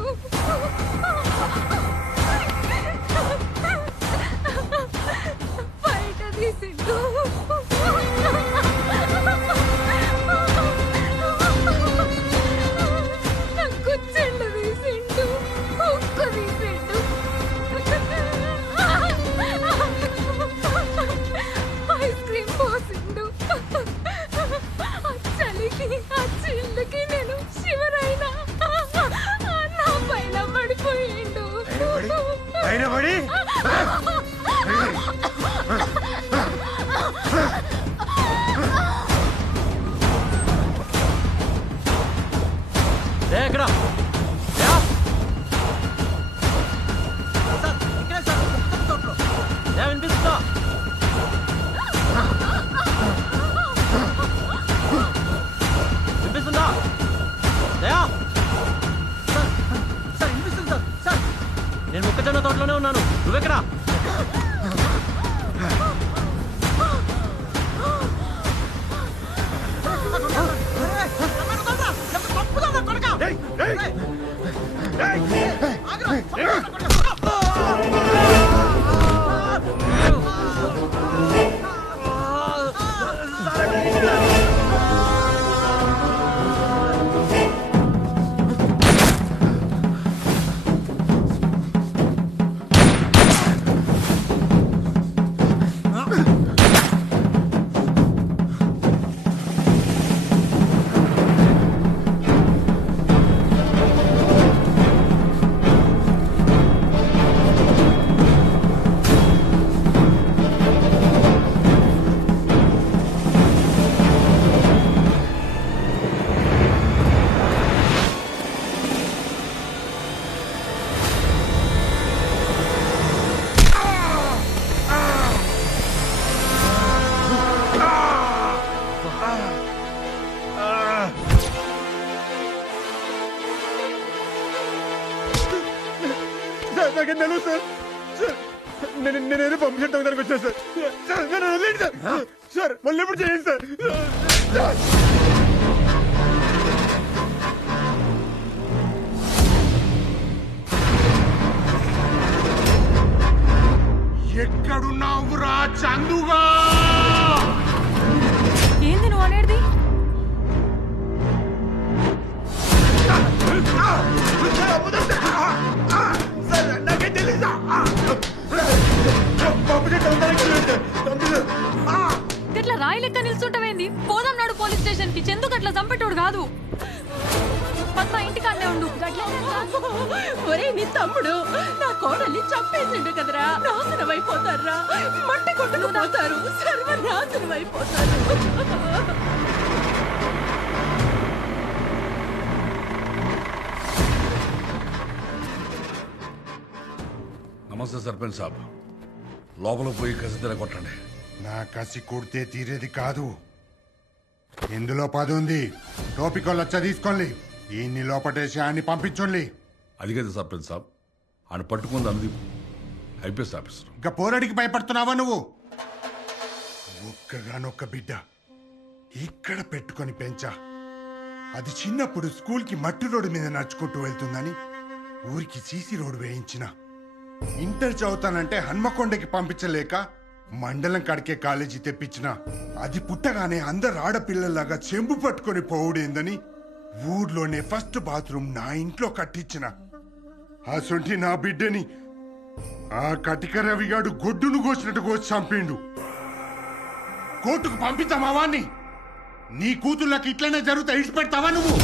బయట తీసిండు. కుచ్చెండు తీసిండు. ఉక్కు తీసిండు. ఐస్ క్రీమ్ పోసిండు. ఆ చలికి ఆ చిల్లుకి నేను శివరైనా నా పైన పడిపోయిండు. పైన పడి ఎక్కడ వినిపిస్తుందా? వినిపిస్తుందా? దయా, సార్ వినిపిస్తుంది సార్. సార్ నేను మొక్కజొన్న తోటలోనే ఉన్నాను. నువ్వెక్కడా? నాకేం తెలియదు సార్. సార్ నేనేదో పంపించడం దానికి వచ్చాను సార్. సార్ నన్ను వదిలేండి సార్. సార్ మళ్ళీ ఎప్పుడు చేయండి సార్. ఎక్కడున్నావురా చందుగా? ఏంది నువ్వు అనేది? నాకేం తెలీదా? ఇట్లా రాయి లెక్క నిల్చుంటావేంది? పోదాం నాడు పోలీస్ స్టేషన్ కి. చందుకు అట్లా చంపేటోడు కాదు. పద్మ ఇంటికాడనే ఉండు. ఒరే నీ తమ్ముడు నా కోడల్ని చంపేసిండు కదరా. నాశనం అయిపోతారా, మట్టి కొట్టుకు పోతారు, సర్వనాశనం అయిపోతారు. నమస్తే సర్పంచ్ సాబ్. లోపల పోయి కసి తిరగొట్టండి. నా కసి కొడితే తీరేది కాదు. ఇందులో 10 ఉంది. టోపికోళ్ళు వచ్చా తీసుకోండి. ఈయన్ని లోపటేసి ఆయన్ని పంపించండి. అది కదా సర్పంచ్ సాబ్, ఆయన పట్టుకుంది అందీప్ ఐపీఎస్ ఆఫీసర్. ఇంకా పోరాడికి భయపడుతున్నావా నువ్వు? ఒక్కగానొక్క బిడ్డ ఇక్కడ పెట్టుకొని పెంచా. అది చిన్నప్పుడు స్కూల్కి మట్టి రోడ్డు మీద నడుచుకుంటూ వెళ్తుందని ఊరికి సీసీ రోడ్డు వేయించిన. ఇంటర్ చదువుతానంటే హన్మకొండకి పంపించలేక మండలం కడికే కాలేజీ తెప్పించిన. అది పుట్టగానే అందరు ఆడపిల్లలాగా చెంబు పట్టుకొని పోవుడేందని ఊర్లోనే ఫస్ట్ బాత్రూమ్ నా ఇంట్లో కట్టించిన. అసొంటి నా బిడ్డని ఆ కటిక రవిగాడు గొడ్డును కోసినట్టు కోసి చంపిండు. కోర్టుకు పంపిస్తామా వాణ్ణి? నీ కూతుళ్ళకి ఇట్లనే జరుగుతా ఇడిచిపెడతావా నువ్వు?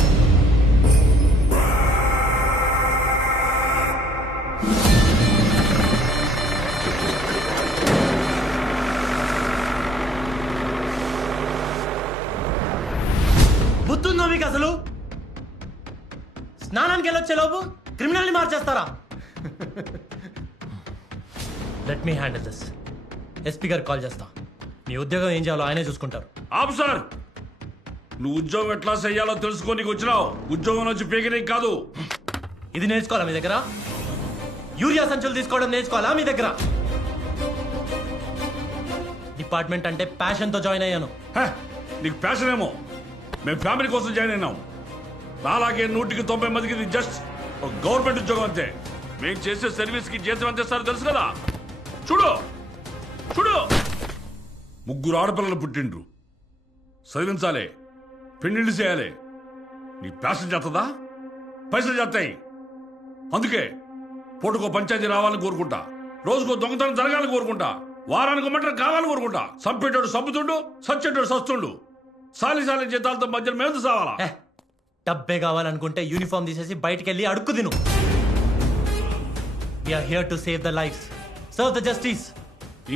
బుద్ధుందో మీకు అసలు? స్నానానికి వెళ్ళొచ్చే లోపు క్రిమినల్ని మార్చేస్తారా? Let me handle this. SP గారు కాల్ చేస్తా. మీ ఉద్యోగం ఏం చేయాలో ఆయనే చూసుకుంటారు. ఆఫీసర్, నువ్వు ఉద్యోగం ఎట్లా చెయ్యాలో తెలుసుకోనికి వచ్చినావు. ఉద్యోగం నుంచి పీకనీకి కాదు. ఇది నేర్చుకోవాలా మీ దగ్గర? యూరియా సంచులు తీసుకోవడం నేర్చుకోవాలా మీ దగ్గర? డిపార్ట్మెంట్ అంటే ప్యాషన్తో జాయిన్ అయ్యాను. నీకు ప్యాషన్ ఏమో, మేము ఫ్యామిలీ కోసం జాయిన్ అయినాం. నాలాగే 190 మందికి ఇది జస్ట్ ఒక గవర్నమెంట్ ఉద్యోగం అంతే. మేము చేసే సర్వీస్కి జీతం ఎంత ఇస్తారో తెలుసు కదా. చూడు చూడు, 3 ఆడపిల్లలు పుట్టిండ్రు. చదివించాలి, పెళ్లిళ్ళు చేయాలి. నీ ప్యాషన్ చేస్తుందా? పైసలు చేస్తాయి. అందుకే పూటకో పంచాయతీ రావాలని కోరుకుంటా, రోజుకో దొంగతనం జరగాలని కోరుకుంటా, వారానికి మటర్ కావాలని కోరుకుంటా. సంపేటోడు సంపుతుండు, సచ్చేటోడు సస్తుండు. సాలి జీతాలతో మధ్యలో మేము సావాలా? డబ్బే కావాలనుకుంటే యూనిఫామ్ తీసేసి బయటికి వెళ్ళి అడుక్కు తిను. We are here to save the lives, serve the justice.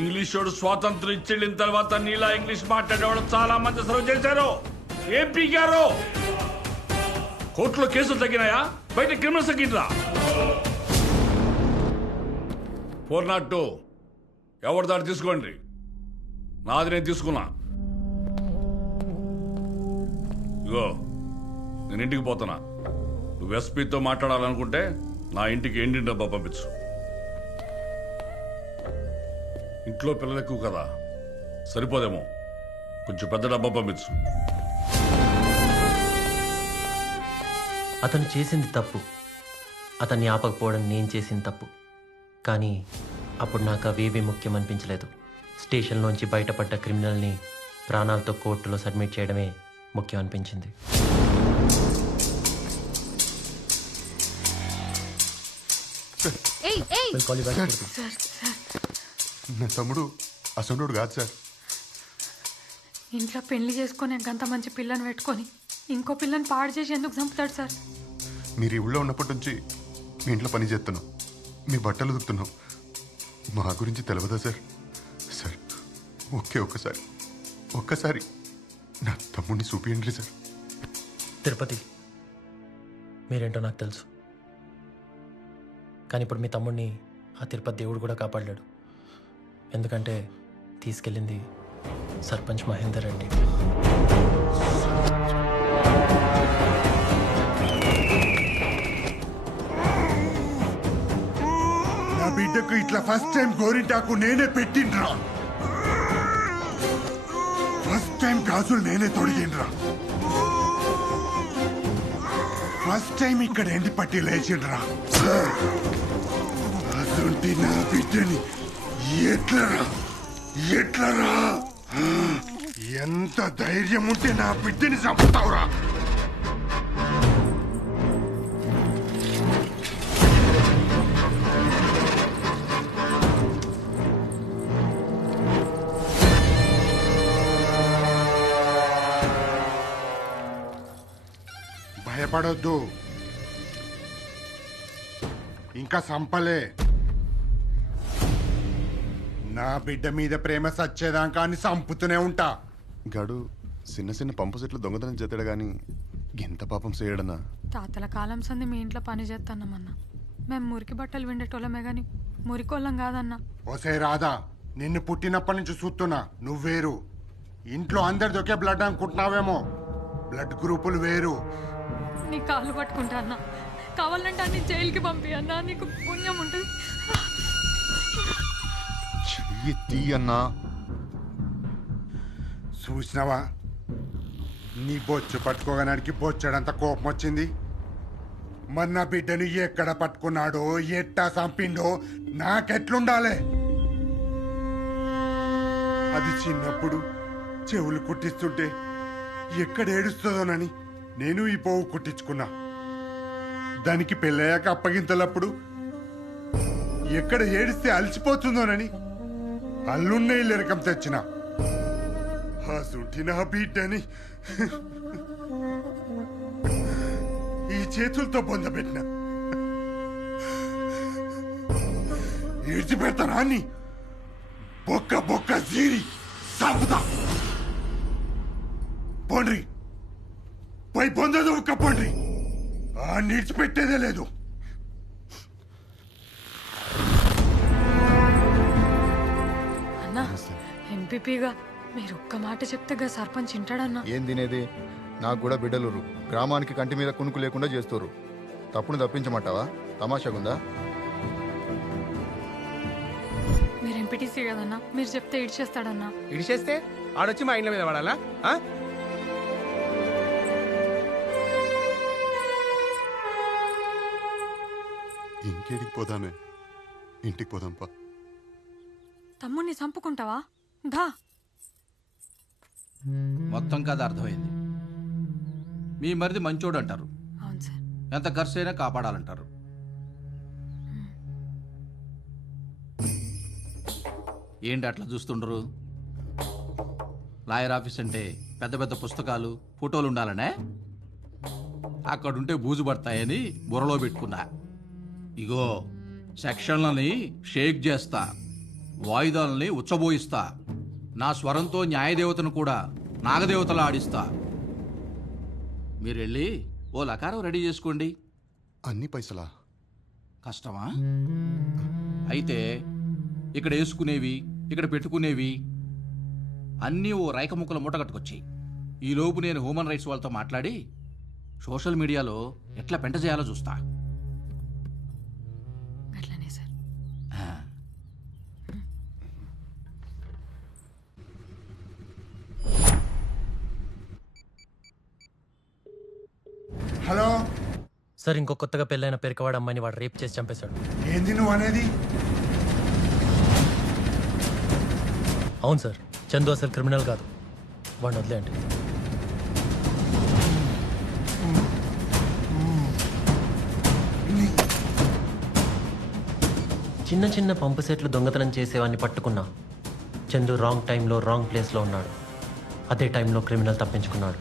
ఇంగ్లీషోడు స్వాతంత్రం ఇచ్చెళ్ళిన తర్వాత నీలా ఇంగ్లీష్ మాట్లాడేవాడు చాలా మంది సర్వ్ చేశారు. ఏం పీకారు? కోర్టులో కేసులు తగ్గినాయా? బయట క్రిమినల్స్ తగ్గినరా? 402 ఎవరి దాడి తీసుకోండి. నాది నేను తీసుకున్నా. ఇగో, నేను ఇంటికి పోతున్నా. నువ్వు ఎస్పీతో మాట్లాడాలనుకుంటే నా ఇంటికి ఎండి డబ్బా పంపించు. ఇంట్లో పిల్లలు ఎక్కువ కదా, సరిపోదేమో. కొంచెం పెద్ద డబ్బా పంపించు. అతను చేసింది తప్పు, అతన్ని ఆపకపోవడం నేను చేసింది తప్పు. కానీ అప్పుడు నాకు అవేవీ ముఖ్యం అనిపించలేదు. స్టేషన్లోంచి బయటపడ్డ క్రిమినల్ని ప్రాణాలతో కోర్టులో సబ్మిట్ చేయడమే ముఖ్యం అనిపించింది. We'll call you back. నా తమ్ముడు అసండోడు కాదు సార్. ఇంట్లో పెళ్లి చేసుకొని గంత మంచి పిల్లని పెట్టుకొని ఇంకో పిల్లని పాడు చేసి ఎందుకు చంపుతాడు సార్? మీరు ఈ ఊళ్ళో ఉన్నప్పటి నుంచి మీ ఇంట్లో పని చేస్తున్నాం, మీ బట్టలు ఉతుకుతున్నాం. మా గురించి తెలియదా సార్? సార్, ఒక్కసారి నా తమ్ముడిని చూపియండి సార్. తిరుపతి, మీరేంటో నాకు తెలుసు. కానీ ఇప్పుడు మీ తమ్ముడిని ఆ తిరుపతి దేవుడు కూడా కాపాడలేడు. ఎందుకంటే తీసుకెళ్ళింది సర్పంచ్ మహేందర్ రెడ్డి. నా బిడ్డకు ఇట్లా ఫస్ట్ టైం గోరింటాకు నేనే పెట్టిండ్రా. ఫస్ట్ టైం గాజులు నేనే తొడిగిండ్రా. ఫస్ట్ టైం ఇక్కడ ఎండి పట్టి లేచిండ్రా. అసంటి నా బిడ్డని ఎట్లరా ఎంత ధైర్యం ఉంటే నా బిడ్డని చంపుతావురా? భయపడొద్దు, ఇంకా సంపలే. నా బిడ్డ మీద ప్రేమ సచ్చేదాకా అని సంపుతూనే ఉంటా. గాడు చిన్న పంపు సెట్లు దొంగతనం చేతాడు గాని ఎంత పాపం చేయడనా? తాతల కాలం సంది మీ ఇంట్లో పని చేస్తానమ్మన్నా. మేము మురికి బట్టలు విండేటోళ్ళమే గాని మురికోళ్ళం కాదన్నా. ఓసే రాధా, నిన్ను పుట్టినప్పటి నుంచి చూస్తున్నా. నువ్వేరు. ఇంట్లో అందరిది ఒకే బ్లడ్ అనుకుంటున్నావేమో. బ్లడ్ గ్రూపులు వేరు. నీ కాళ్ళు పట్టుకుంటా అన్నా. కావాలంటే అన్ని జైలుకి పంపి అన్నా, నీకు పుణ్యం ఉంటుంది. అన్నా చూసినావా, నీ బొచ్చు పట్టుకోగడానికి బొచ్చడంత కోపం వచ్చింది. మరి నా బిడ్డను ఎక్కడ పట్టుకున్నాడో, ఎట్టా చంపిండో నాకెట్లుండాలి? అది చిన్నప్పుడు చెవులు కుట్టిస్తుంటే ఎక్కడ ఏడుస్తుందోనని నేను ఈ పోవు కుట్టించుకున్నా. దానికి పెళ్ళయ్యాక అప్పగింతలప్పుడు ఎక్కడ ఏడిస్తే అలసిపోతుందోనని అల్లున్న ఇల్లెరకం తెచ్చిన. ఆ సుంటి నా బిడ్డని ఈ చేతులతో పొందబెట్టిన. విడిచిపెడతానా అని బొక్క జీరి సాపుతా. పోండ్రి, పోయి పొందదు ఒక్క పోండ్రి. ఆ నిడిచిపెట్టేదే లేదు. ఎంపీపీగా మీరు ఒక్క మాట చెప్తే సర్పంచ్ వింటాడన్నా. ఏం తినేది? నాకు కూడా బిడ్డలురు. గ్రామానికి కంటి మీద కునుకు లేకుండా చేస్తుర్రు. తప్పును తప్పించమంటావా? తమాషాగుందా? మీరు ఎంపీటీసీ కదన్నా, మీరు చెప్తే ఇడిచేస్తాడన్నా. ఇడిచేస్తే ఆడొచ్చి మా ఇంట్లో మీద పడాలా? ఆ? ఇంకేడికి పోదామే? ఇంటికి పోదాంపా. తమ్ముడిని చంపుకుంటావా? దా. మొత్తం కథ అర్థమైంది. మీ మరిది మంచోడు అంటారు, అవును సార్. ఎంత ఖర్చు అయినా కాపాడాలంటారు. ఏంటి అట్లా చూస్తుండ్రు? లాయర్ ఆఫీస్ అంటే పెద్ద పెద్ద పుస్తకాలు ఫోటోలు ఉండాలనే? అక్కడుంటే బూజు పడతాయని బుర్రలో పెట్టుకున్నా. ఇగో సెక్షన్లని షేక్ చేస్తా, వాయిదాలని ఉచ్చబోయిస్తా, నా స్వరంతో న్యాయదేవతను కూడా నాగదేవతలా ఆడిస్తా. మీరెళ్ళి ఓ లకారం రెడీ చేసుకోండి. అన్ని పైసలా? కష్టమా? అయితే ఇక్కడ వేసుకునేవి, ఇక్కడ పెట్టుకునేవి అన్నీ ఓ రైక ముక్కల మూట కట్టుకొచ్చి, ఈలోపు నేను హ్యూమన్ రైట్స్ వాళ్ళతో మాట్లాడి సోషల్ మీడియాలో ఎట్లా పెంట చేయాలో చూస్తా. అట్లానే సార్. హలో సార్, ఇంకో కొత్తగా పెళ్ళైన పెరికవాడ అమ్మాయిని వాడు రేప్ చేసి చంపేశాడు. ఏంది నువ్వు అనేది? అవును సార్, చందు అసలు క్రిమినల్ కాదు. వాడిని వదిలేయండి. చిన్న చిన్న పంపు సెట్లు దొంగతనం చేసేవాడిని పట్టుకున్నా. చందు రాంగ్ టైంలో రాంగ్ ప్లేస్లో ఉన్నాడు. అదే టైంలో క్రిమినల్ తప్పించుకున్నాడు.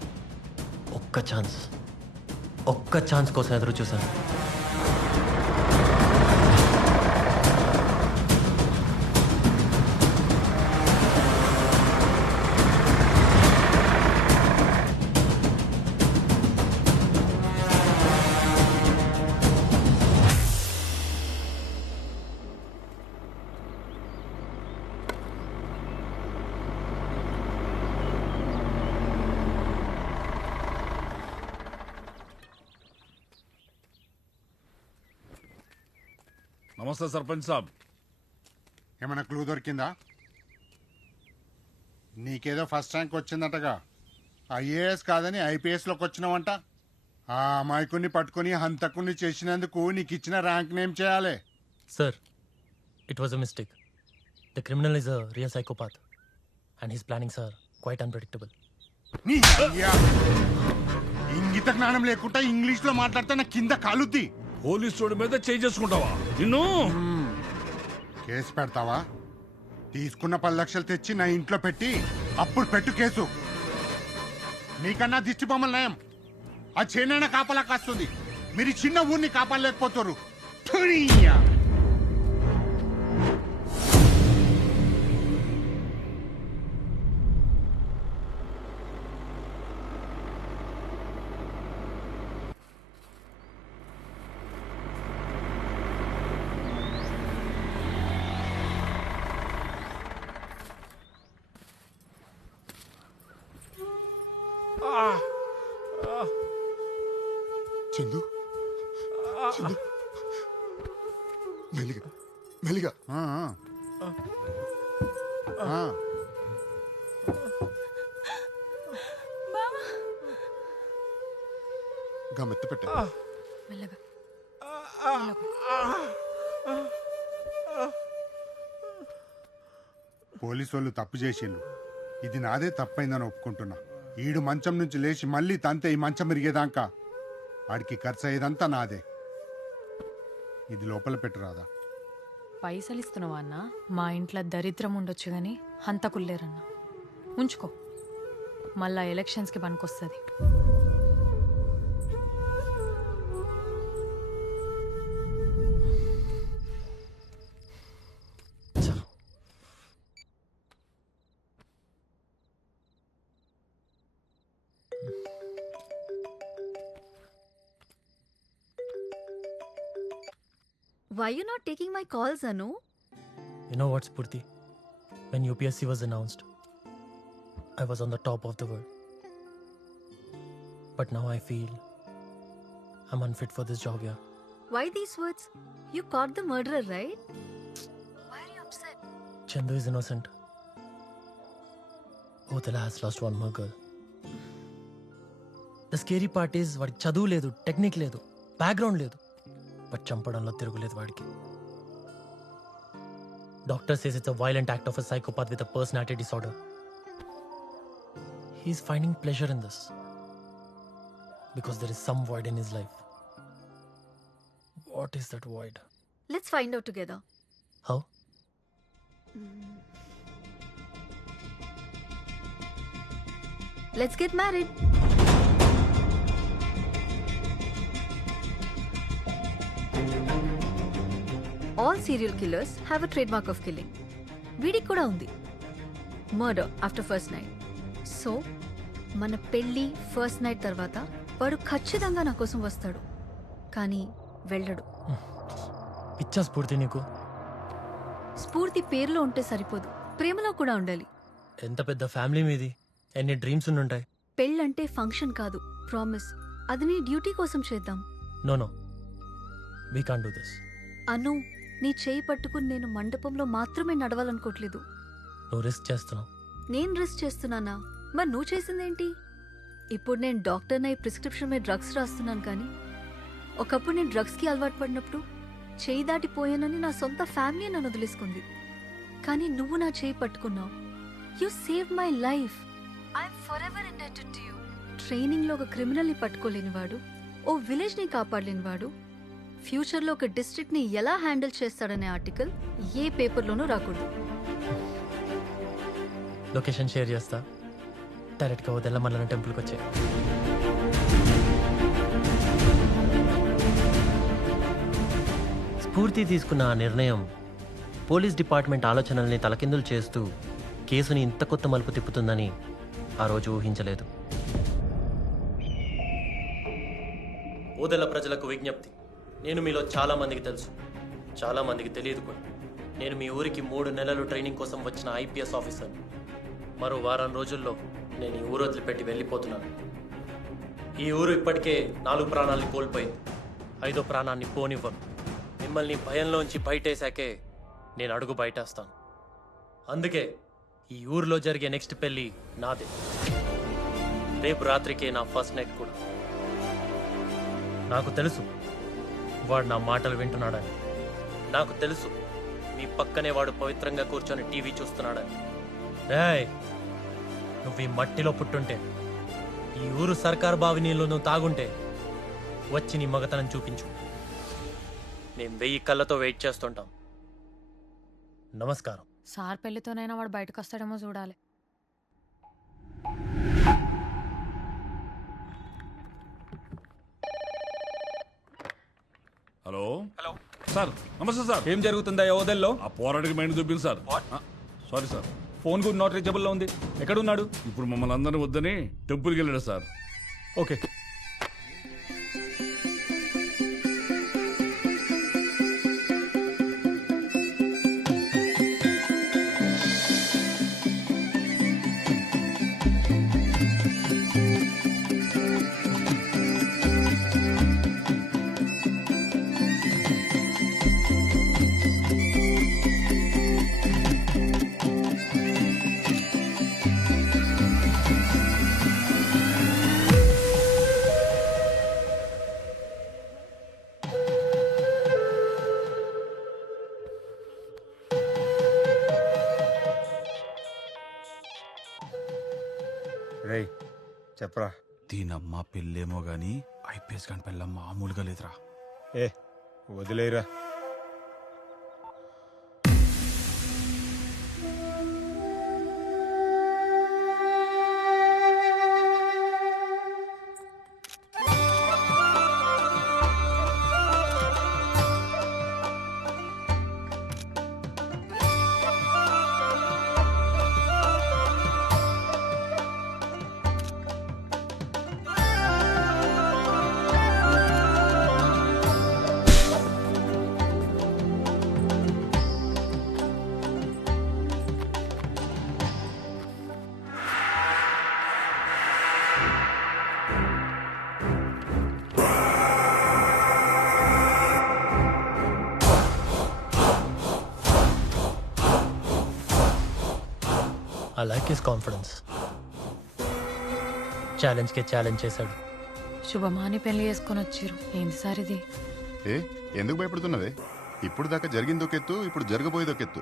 ఒక్క ఛాన్స్ కోసం ఎదురు చూశాను. నమస్తే సర్పంచ్ సాబ్. ఏమైనా క్లూ దొరికిందా? నీకేదో ఫస్ట్ ర్యాంక్ వచ్చిందటగా. ఐఏఎస్ కాదని ఐపీఎస్లోకి వచ్చినావంట. ఆ అమాయకుని పట్టుకుని హంతకుని చేసినందుకు నీకు ఇచ్చిన ర్యాంక్ నేమ్ చేయాలి. Sir, it was a mistake. The criminal is a real psychopath and his plannings are quite unpredictable. నీ అయ్యా, ఇంగిత జ్ఞానం లేకుండా ఇంగ్లీష్లో మాట్లాడితే నా కింద కాలుద్ది. పోలీసు మీద చేయి చేసుకుంటావా? నిన్ను కేసు పెడతావా? తీసుకున్న 10 లక్షలు తెచ్చి నా ఇంట్లో పెట్టి అప్పుడు పెట్టు కేసు. నీకన్నా దిష్టి బొమ్మలు నయం. ఆ చేనైనా కాపలా కాస్తుంది. మీరు ఈ చిన్న ఊరిని కాపాడలేకపోతారు. థునియా. చందు, చందు, మెల్లిగా మెల్లిగా. గమ్మెత్త పెట్ట. మెల్లగా. పోలీసు వాళ్ళు తప్పు చేసిండు. ఇది నాదే తప్పైందని ఒప్పుకుంటున్నా. ఈడు మంచం నుంచి లేచి మళ్ళీ తంతే ఈ మంచం విరిగేదాకా వాడికి ఖర్చు అయ్యేదంతా నాదే. ఇది లోపల పెట్టరాదా? పైసలు ఇస్తున్నావా అన్న? మా ఇంట్లో దరిద్రం ఉండొచ్చు కానీ హంతకుల్లేరన్న. ఉంచుకో, మళ్ళా ఎలక్షన్స్కి పనికొస్తుంది. Why you not taking my calls, Anu? You know what, Spurti? When UPSC was announced, I was on the top of the world. But now I feel I'm unfit for this job, yeah. Why these words? You caught the murderer, right? Why are you upset? Chandu is innocent. Odela has lost one more girl. The scary part is వాడికి చదువు లేదు, technique లేదు, background లేదు, but చంపడంలో తిరుగులేదు వాడికి. Doctor says it's a violent act of a psychopath with a personality disorder. He's finding pleasure in this because there is some void in his life. What is that void? Let's find out together. How? Let's get married. All serial killers have a trademark of killing. వీడికి కూడా ఉంది. Murder after first night. So, మన పెళ్ళి first night తర్వాత వాడు ఖచ్చితంగా నా కోసం వస్తాడు. కానీ వెళ్ళడు. పిచ్చా స్ఫూర్తి నీకు? స్ఫూర్తి పేరులో ఉంటే సరిపోదు, ప్రేమలో కూడా ఉండాలి. ఎంత పెద్ద ఫ్యామిలీ మీది, ఎన్ని డ్రీమ్స్ ఉంటాయి. పెళ్ళంటే ఫంక్షన్ కాదు, ప్రామిస్. అది నీ డ్యూటీ కోసం చేద్దాం. No we can't do this. Anu, నీ చేయి పట్టుకుని నేను మండపంలో మాత్రమే నడవాలనుకోవట్లేదు. నువ్వు రిస్క్ చేస్తున్నావు. నేను రిస్క్ చేస్తున్నానా? మరి నువ్వు చేసిందేంటి? ఇప్పుడు నేను డాక్టర్నై ప్రిస్క్రిప్షన్ మీద డ్రగ్స్ రాస్తున్నాను, కానీ ఒకప్పుడు నేను డ్రగ్స్కి అలవాటు పడినప్పుడు చేయి దాటిపోయానని నా సొంత ఫ్యామిలీ నన్ను వదిలేసుకుంది. కానీ నువ్వు నా చేయి పట్టుకున్నావు. You save my life. I'm forever indebted to you. ట్రైనింగ్లో ఒక క్రిమినల్ని పట్టుకోలేనివాడు, ఓ విలేజ్ని కాపాడలేనివాడు ఫ్యూచర్లో ఒక డిస్ట్రిక్ట్ని ఎలా హ్యాండిల్ చేస్తాడనే ఆర్టికల్ ఏ పేపర్లోనూ రాకూడదు. లొకేషన్ షేర్ చేస్తా, డైరెక్ట్గా వదిల మల్లన్న టెంపుల్కి వచ్చే. స్ఫూర్తి తీసుకున్న ఆ నిర్ణయం పోలీస్ డిపార్ట్మెంట్ ఆలోచనల్ని తలకిందులు చేస్తూ కేసుని ఇంత కొత్త మలుపు తిప్పుతుందని ఆ రోజు ఊహించలేదు. ఊదల ప్రజలకు విజ్ఞప్తి. నేను మీలో చాలా మందికి తెలుసు, చాలా మందికి తెలియదు కూడా. నేను మీ ఊరికి 3 నెలలు ట్రైనింగ్ కోసం వచ్చిన IPS ఆఫీసర్. మరో వారం రోజుల్లో నేను ఈ ఊరు వదిలిపెట్టి వెళ్ళిపోతున్నాను. ఈ ఊరు ఇప్పటికే 4 ప్రాణాలని కోల్పోయింది. 5వ ప్రాణాన్ని పోనివ్వను. మిమ్మల్ని భయంలోంచి బయటేశాకే నేను అడుగు బయటేస్తాను. అందుకే ఈ ఊరిలో జరిగే నెక్స్ట్ పెళ్ళి నాదే. రేపు రాత్రికే నా ఫస్ట్ నైట్ కూడా. నాకు తెలుసు వాడు నా మాటలు వింటున్నాడని. నాకు తెలుసు మీ పక్కనే వాడు పవిత్రంగా కూర్చొని టీవీ చూస్తున్నాడని. రేయ్, నువ్వు ఈ మట్టిలో పుట్టుంటే, ఈ ఊరు సర్కారు బావి నీళ్ళు నువ్వు తాగుంటే వచ్చి నీ మగతనం చూపించు. మేం 1000 కళ్ళతో వెయిట్ చేస్తుంటాం. నమస్కారం. సార్ పెళ్లితోనైనా వాడు బయటకు వస్తాడేమో చూడాలి. హలో సార్, నమస్తే సార్. ఏం జరుగుతుందా ఓదెల్లో? ఆ పోరాడికి మైండ్ చూపింది సార్. Sorry sir. ఫోన్ కూడా నాట్ రీచబుల్లో ఉంది. ఎక్కడున్నాడు? ఇప్పుడు మమ్మల్ని అందరినీ వద్దని టెంపుల్కి వెళ్ళాడు సార్. ఓకే. రేయ్ చెప్పరా. దీనమ్మ పెళ్ళేమో గాని IPS గాని పెళ్ళ మామూలుగా లేదురా. ఏ వదిలేరా. I like his confidence. ఛాలెంజ్కే ఛాలెంజ్ చేశాడు. శుభమాని పెళ్లి చేసుకొని వచ్చిర్రు. ఏంది సార్ ఇది? ఏ ఎందుకు భయపడుతున్నదే? ఇప్పుడు దాకా జరిగిందొకెత్తు, ఇప్పుడు జరగబోయేదొకెత్తు.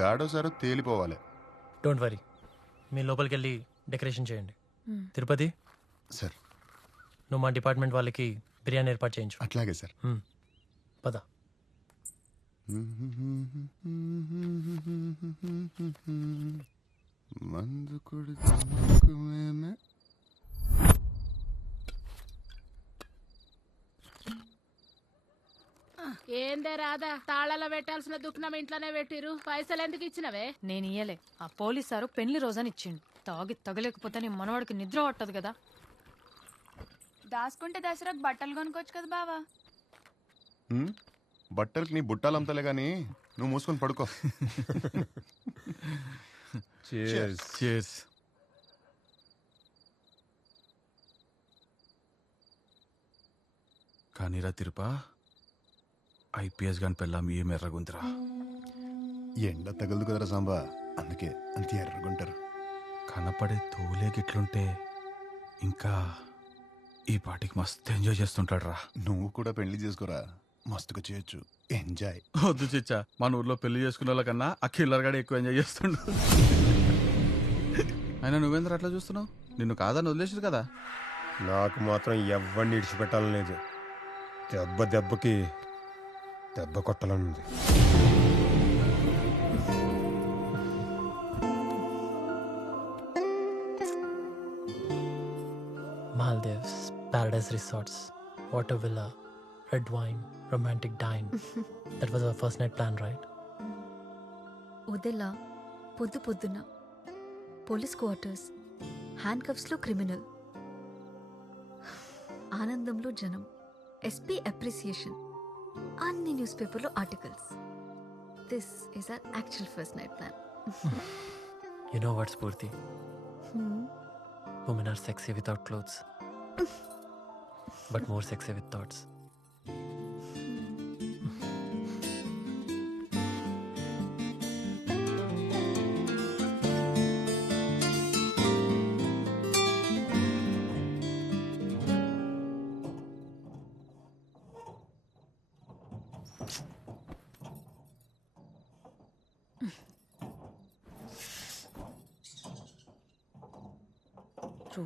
గాడోసారో తేలిపోవాలి. డోంట్ వరీ, మీ లోపలికి వెళ్ళి డెకరేషన్ చేయండి. తిరుపతి సార్, నువ్వు మా డిపార్ట్మెంట్ వాళ్ళకి బిర్యానీ ఏర్పాటు చేయించు. అట్లాగే సార్. పద. మందు ఏందే రాదా, తాళాలో పెట్టాల్సిన దుఃఖనం ఇంట్లోనే పెట్టిరు, పైసలు ఎందుకు ఇచ్చినవే? నేను ఇయ్యలే. ఆ పోలీస్ సారు పెళ్లి రోజని ఇచ్చిండు. తాగి తగలేకపోతే నీ మనవాడికి నిద్ర పట్టదు కదా. దాచుకుంటే దసరాకు బట్టలు కొనుక్కోవచ్చు కదా బావా. బట్టలకి నీ బుట్టాలు అమ్ముతలే గానీ నువ్వు మూసుకొని పడుకో. Cheers. కానీరా తిరుపా, ఐపీఎస్ గాని పెళ్ళాం ఏం ఎర్రగుందిరా. ఎండ తగలదు కదరా సాంబా, అందుకే అంత ఎర్రగుంటారు. కనపడే తోలే గిట్లుంటే ఇంకా ఈ పాటికి మస్తు ఎంజాయ్ చేస్తుంటాడు రా. నువ్వు కూడా పెళ్లి చేసుకోరా, మస్తుగా చేయొచ్చు. ఎంజాయ్. వద్దు చిచ్చా, మన ఊర్లో పెళ్లి చేసుకున్న వాళ్ళకన్నా ఆ కిల్లర్ గాడే ఎక్కువ ఎంజాయ్ చేస్తుండు. అయినా నువ్వేంద్ర అట్లా చూస్తున్నావు? నిన్ను కాదని వదిలేసారు కదా. నాకు మాత్రం ఎవరిని ఇడిచిపెట్టాలని లేదు. దెబ్బకి దెబ్బ కొట్టాలనుంది. Maldives, Paradise Resorts, water villa, red wine, romantic dine. That was our first night plan, right? ఉదెలా పొద్దు పొద్దున పోలీస్ క్వార్టర్స్, హ్యాండ్ కఫ్స్లో క్రిమినల్, ఆనందంలో జనం, ఎస్పీ అప్రిసియేషన్, అన్ని న్యూస్ పేపర్లో articles. This is our actual first night plan. You know what, Spurti? Women are sexy without clothes, but more sexy with thoughts.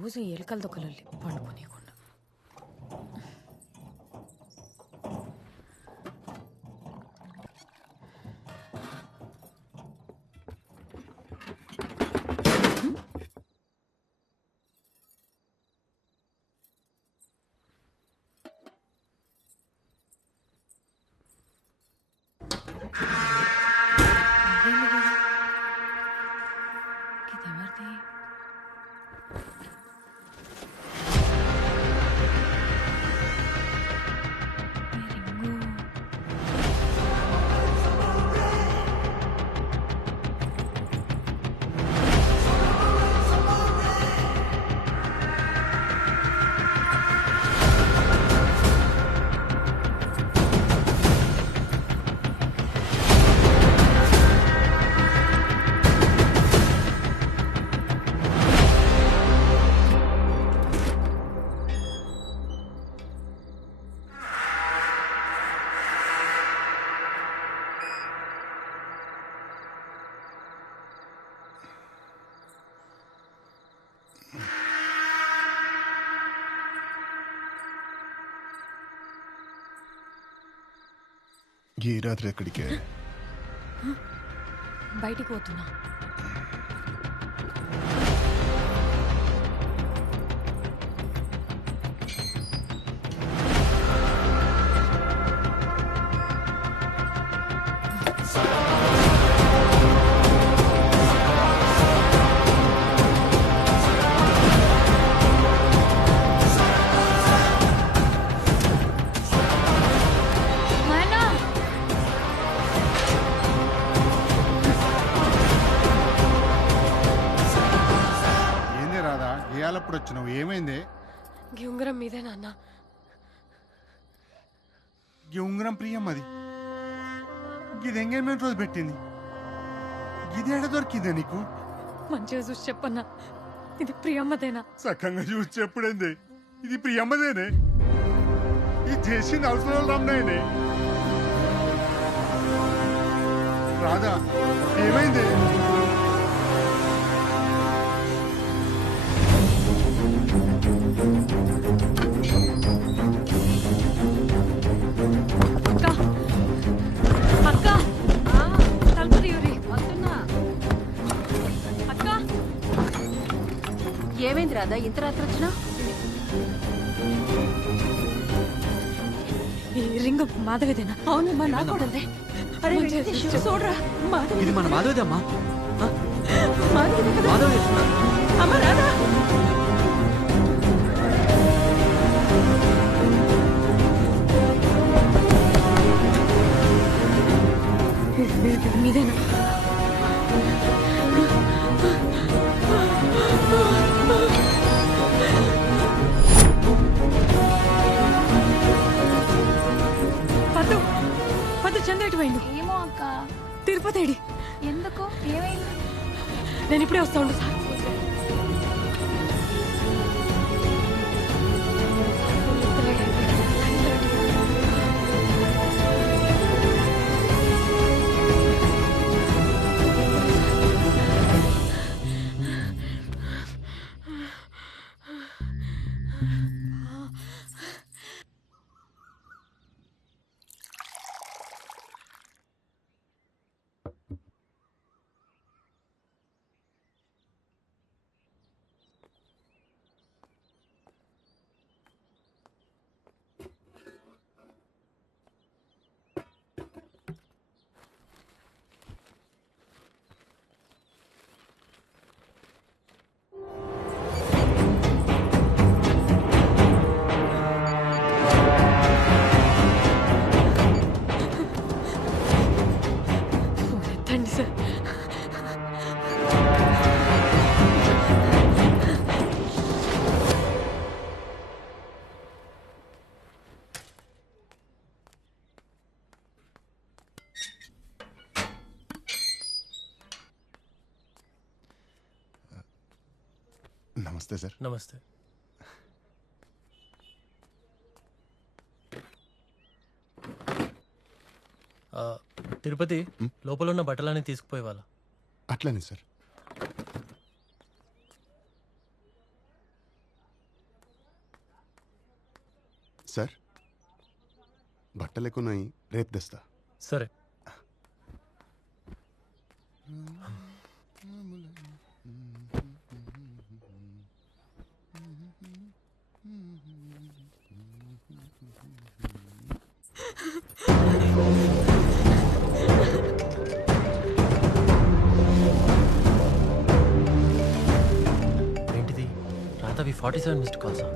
రోజు ఎలుకల దొక్కలల్లి పండుకోనీయకుండా. ఇదెవరిది? ఈ రాత్రి ఎక్కడికే? బయటికి పోతున్నా. ఇయాలప్పుడు వచ్చినావు, ఏమైంది? ఈ ఉంగరం మీదే నాన్న. ఈ ఉంగరం ప్రియం అది. ఇది ఎంగేజ్మెంట్ రోజు పెట్టింది. ఇది ఎడ దొరికిందా నీకు? మంచిగా చూసి చెప్పన్నా, ఇది ప్రియమ్మదేనా? సక్కంగా చూసి చెప్పుడేంది, ఇది ప్రియమ్మదేనే. ఇది చేసింది అవసరం రమ్మనే. రాధా ఏమైంది? అక్క తలుపు తీయరి. అక్క ఏమైంది రాదా ఇంత రాత్రి వచ్చినా? ఈ రింగ్ మాధవిదేనా? అవునమ్మా, నా కూడదే. అరే వెంకటేష్, చూడరా, మాధవి. ఇది మన మాధవిదమ్మా. మాధవి కదా? మాధవి. అమ్మ రాదా? మీదేనా? పద్దు పద్దు చంద్రటి పోయిండు. ఏమో అక్క. తిరుపతి ఎందుకు? ఏమైంది? నేను ఇప్పుడే వస్తా ఉండు సార్. ఎత్తండి సార్. నమస్తే సార్. నమస్తే. తిరుపతి, లోపల ఉన్న బట్టలన్నీ తీసుకుపోయే వాళ్ళ. అట్లనే సార్. సార్ బట్టలు ఎక్కున్నాయి, రేపు తెస్తా. సరే. ఏంటిది? రాతవి 47 మిస్డ్ కాల్సా?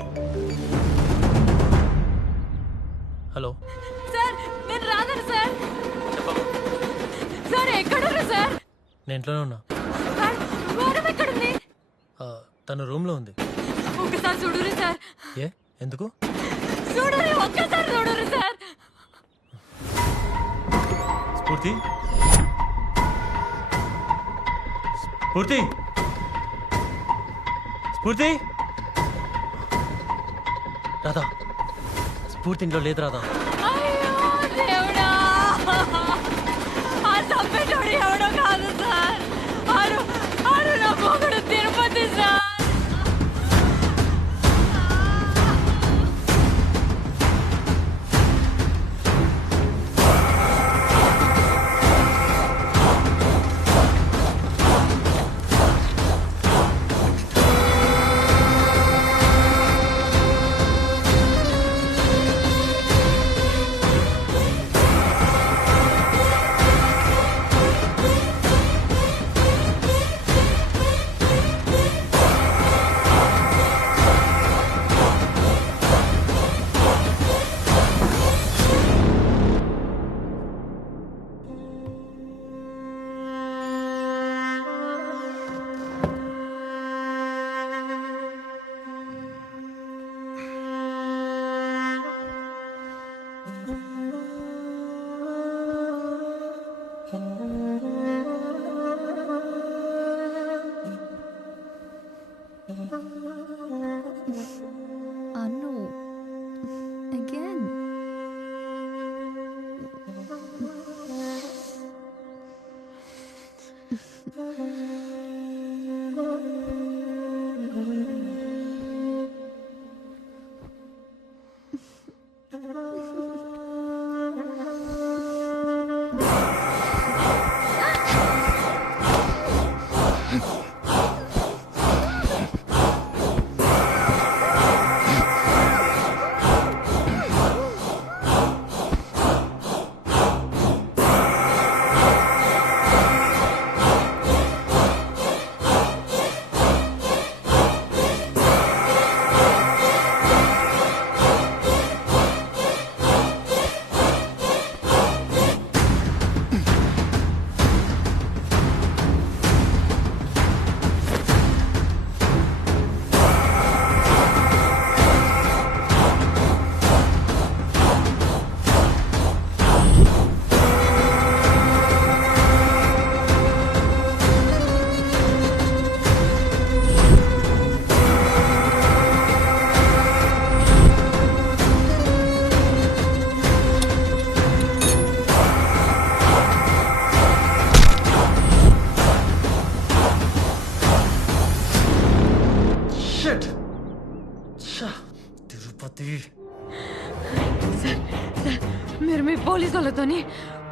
హలో సార్, నేను రాను సార్. సార్ ఎక్కడున్నారు సార్? నేను ఇంట్లోనే ఉన్నా. వారం ఎక్కడుంది? తను రూమ్లో ఉంది. ఒక్కసారి చూడురు సార్. ఏ ఎందుకు? చూడురు, ఒక్కసారి చూడురు సార్. స్ఫూర్తి, స్ఫూర్తి, స్ఫూర్తి. రాధా, స్ఫూర్తి ఇంట్లో లేదు. రాధా, అయ్యో దేవుడా, ఆ తప్పెటోడు ఎవడో కాదు సార్. ఆరు ఆరు నా మొగుడు తిరుపతి సార్. తిరుపతి మీరు మీ పోలీసు వాళ్ళతోని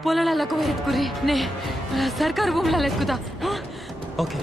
పొలాలకు ఎత్తుకురి నే సర్కారు భూములలో ఎక్కుతా ఓకే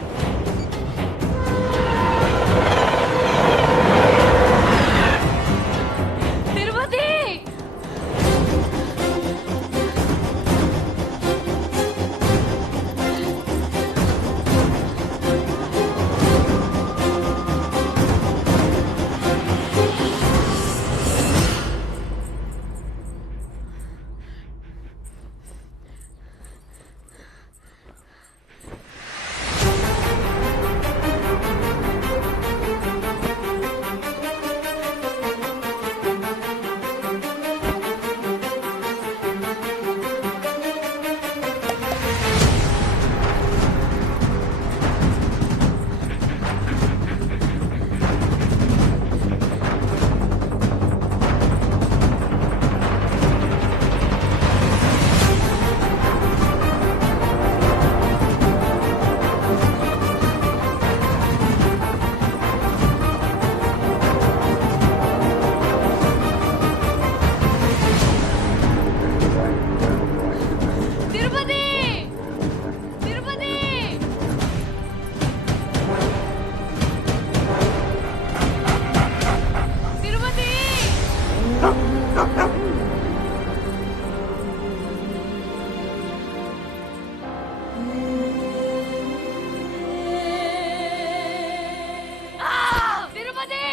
తిరుపతి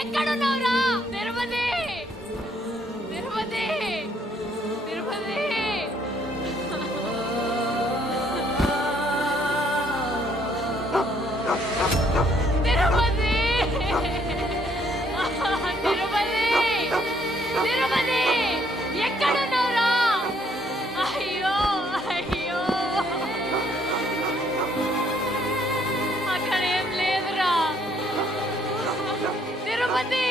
ఎక్కడున్నావురా తిరుపతి తిరుపతి తిరుపతి తిరుపతి తిరుపతి తిరుపతి ఎక్కడున్నావురా అయ్యో అయ్యో అక్కడ ఏం లేదురా తిరుపతి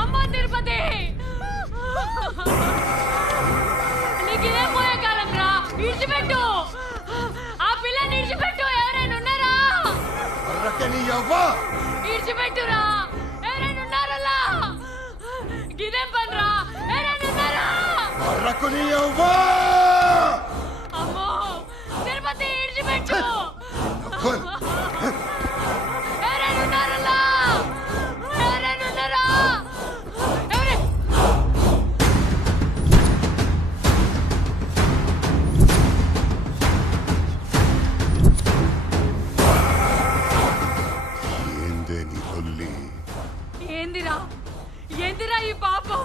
అమ్మా తిరుపతి నీకిదే పోయే కాలం రా ఇడిచిపెట్టు ఆ పిల్లని ఇడిచిపెట్టు ఎవరైనా ఉన్నారా ఇడిచిపెట్టురా ఎవరైనా ఉన్నారలా గిదేం పనిరా ఎవరైనా ఉన్నారా అమ్మో తిరుపతి ఇడిచిపెట్టు ఎవరైనా ఉన్నారలా ఎవరైనా ఉన్నారా ఏందిరా ఏందిరా ఈ పాపం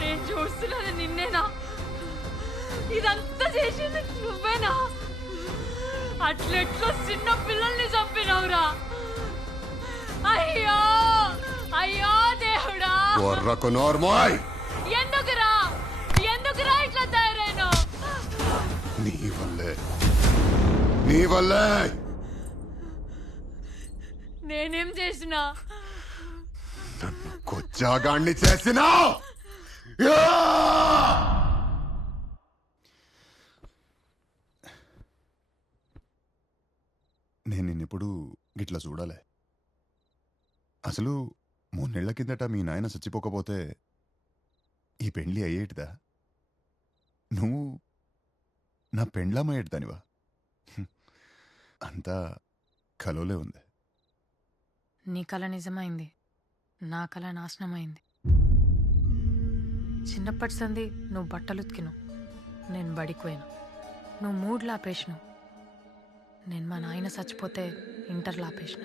నేను చూస్తున్నది నిన్నేనా ఇదంతా చేసింది నువ్వేనా అట్లెట్లో చిన్న పిల్లల్ని చంపినవురా అయ్యో కొర్రకు నోర్మోయ్. ఎందుకురా ఎందుకురా ఇట్లా తయారైనా? నీ వల్లే నీ వల్లే. నేనేం చేసినా? కొచ్చాగాన్ని చేసినా. నేను నిన్నెప్పుడు గిట్లా చూడాలే. అసలు 3 నెలల కిందట మీ నాయన చచ్చిపోకపోతే ఈ పెండ్లి అయ్యేటిదా? నువ్వు నా పెండ్లామయ్యేటిదానివా? అంతా కలోలే ఉంది. నీ కళ నిజమైంది, నా కళ నాశనమైంది. చిన్నప్పటి సంది నువ్వు బట్టలు ఉతికిను, నేను బడికిపోయాను. నువ్వు 3 ఆపేసినావు, నేను మా నాయన చచ్చిపోతే ఇంటర్లో ఆపేసిన.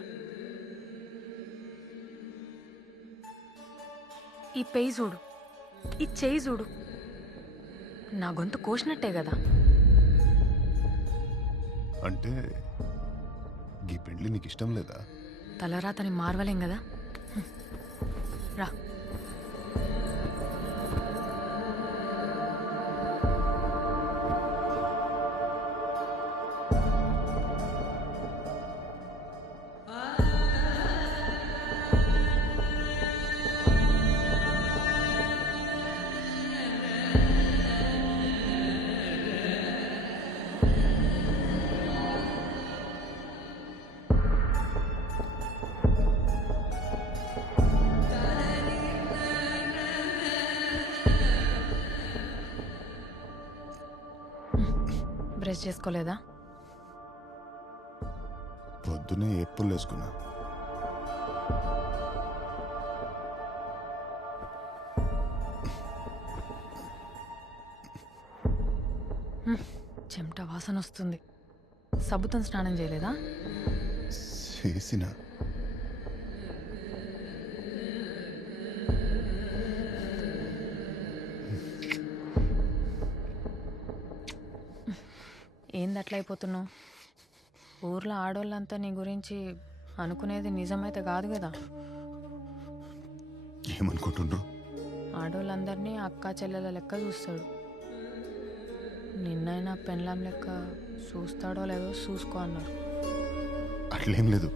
ఈ పెయి చూడు, ఈ చేయి చూడు, నా గొంతు కోసినట్టే కదా. అంటే ఈ పెండ్లి నీకు ఇష్టం లేదా? తలరాతని మార్వలేం కదా. రా. బ్రష్ చేసుకోలేదా? పొద్దునే ఎప్పులు వేసుకున్నా. చెమట వాసన వస్తుంది. సబ్బుతో స్నానం చేయలేదా? చేసిన. ఏంది అట్లా అయిపోతున్నావు? ఊర్లో ఆడోళ్ళంతా నీ గురించి అనుకునేది నిజమైతే కాదు కదా. ఏమనుకుంటుండ్రు? ఆడోళ్ళందరినీ అక్కా చెల్లెల లెక్క చూస్తాడు. నిన్నైనా పెళ్ళాం లెక్క చూస్తాడో లేదో చూసుకో అన్నారు. అట్లేం లేదు.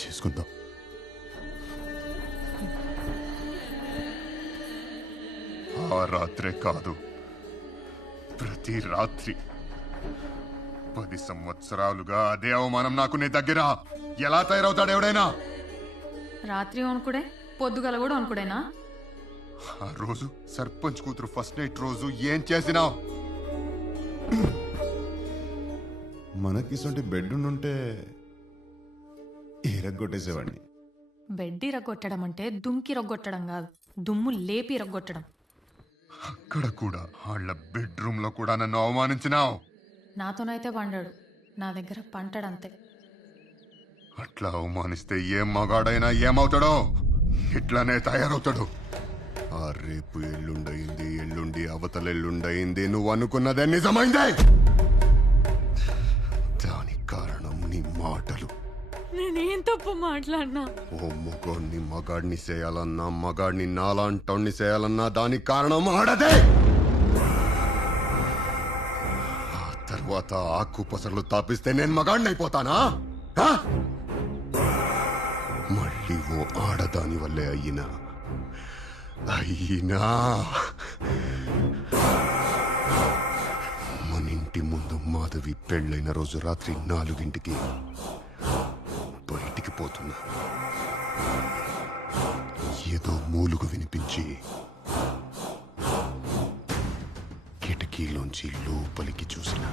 చేసుకుందాం. ఆ రాత్రే కాదు, ప్రతి రాత్రి 10 సంవత్సరాలుగా అదే అవమానం నాకు నీ దగ్గర. ఎలా తయారవుతాడు ఎవడైనా? రాత్రి అనుకుడే, పొద్దుగల కూడా అనుకుడేనా? ఆ రోజు సర్పంచ్ కూతురు ఫస్ట్ నైట్ రోజు ఏం చేసినావు? మనకిసంటి బెడ్ ఉంటే ఎరగొట్టేసేవాడిని. బెడ్ ఇరగొట్టడం అంటే దుమ్కి రొగ్గొట్టడం కాదు, దుమ్ము లేపి రొగ్గొట్టడం. అక్కడ కూడా వాళ్ళ బెడ్రూమ్ లో కూడా నన్ను అవమానించినావు. నాతోనైతే పండాడు, నా దగ్గర పంటాడంతే. అట్లా అవమానిస్తే ఏం మగాడైనా ఏమవుతాడో ఇట్లానే తయారవుతాడు. ఆ రేపు ఎల్లుండయింది, ఎల్లుండి అవతల ఎల్లుండయింది, నువ్వు అనుకున్నదే నిజమైందే. దానికి కారణం నీ మాటలు. నేనేం తప్పు మాట్లాడినా? ఓ మగాడిని మగాడిని చేయాలన్నా, మగాడిని నాలాంటోడిని చేయాలన్నా దానికి కారణం ఆడదే. ఆ తర్వాత ఆకు పసర్లు తాపిస్తే నేను మగాడిని అయిపోతానా? మళ్ళీ ఓ ఆడదాని వల్లే అయినా మన ఇంటి ముందు మాధవి పెళ్ళైన రోజు రాత్రి 4 బయటికి పోతున్నా. ఏదో మూలుగు వినిపించి కిటికీలోంచి లోపలికి చూసిన.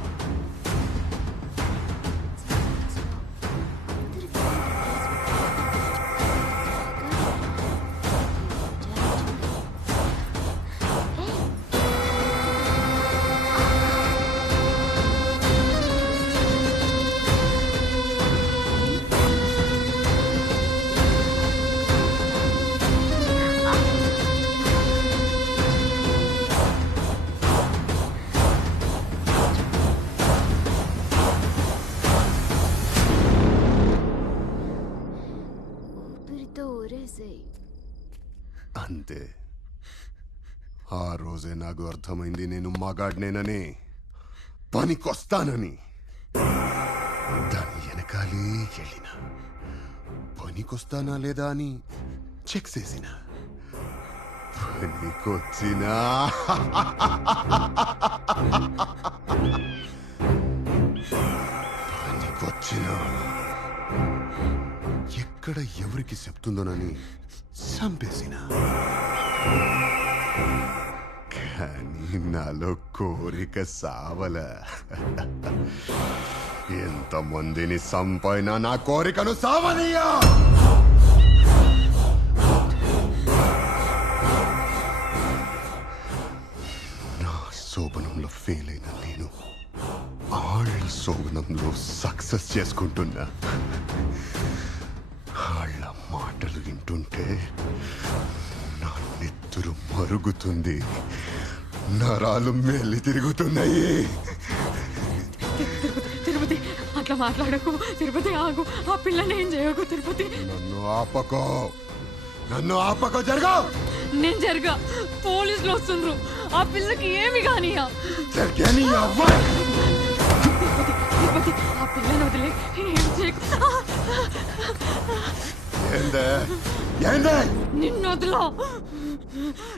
అంతే. ఆ రోజే నాకు అర్థమైంది నేను మగాడినేనని, పనికొస్తానని. దాని వెనకాలే వెళ్ళిన, పనికొస్తానా లేదా అని చెక్ చేసిన. పనికొచ్చినా పనికొచ్చినా ఎక్కడ ఎవరికి చెప్తుందోనని చంపేసిన. కానీ నాలో కోరిక సావల. ఎంతమందిని సంపైనా నా కోరికను సావనియా. నా శోభనంలో ఫెయిల్ అయిన నేను ఆళ్ళ శోభనంలో సక్సెస్ చేసుకుంటున్నా. ఆళ్ళ మాటలు వింటుంటే నా నెత్తురు మరుగుతుంది, నరాలు మెల్లి తిరుగుతున్నాయి. తిరుపతి అట్లా మాట్లాడకు. తిరుపతి ఆగు. ఆ పిల్లని ఏం చేయకు తిరుపతి. నన్ను ఆపకో. జరగా. నేను జరగా. పోలీసులు వస్తుండ్రు. ఆ పిల్లకి ఏమి కానియా. తిరుపతి ఆ పిల్లని వదిలే. ఏం చేయకు. నిన్ను వదిలా.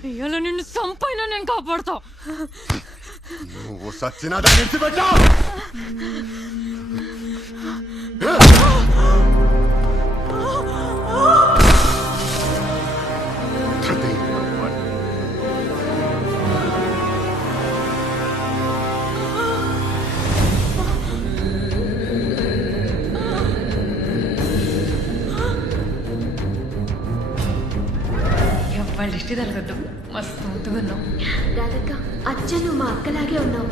ఇవాళ నిన్ను సంపైనా నేను కాపాడుతా. నువ్వు సచ్చినా దాన్ని విడిచిపెట్టా. వాళ్ళ ఇష్టి తలగద్దు. మస్తు ముద్దుగా ఉన్నావు రాధక్క. అచ్చ నువ్వు మా అక్కలాగే ఉన్నావు.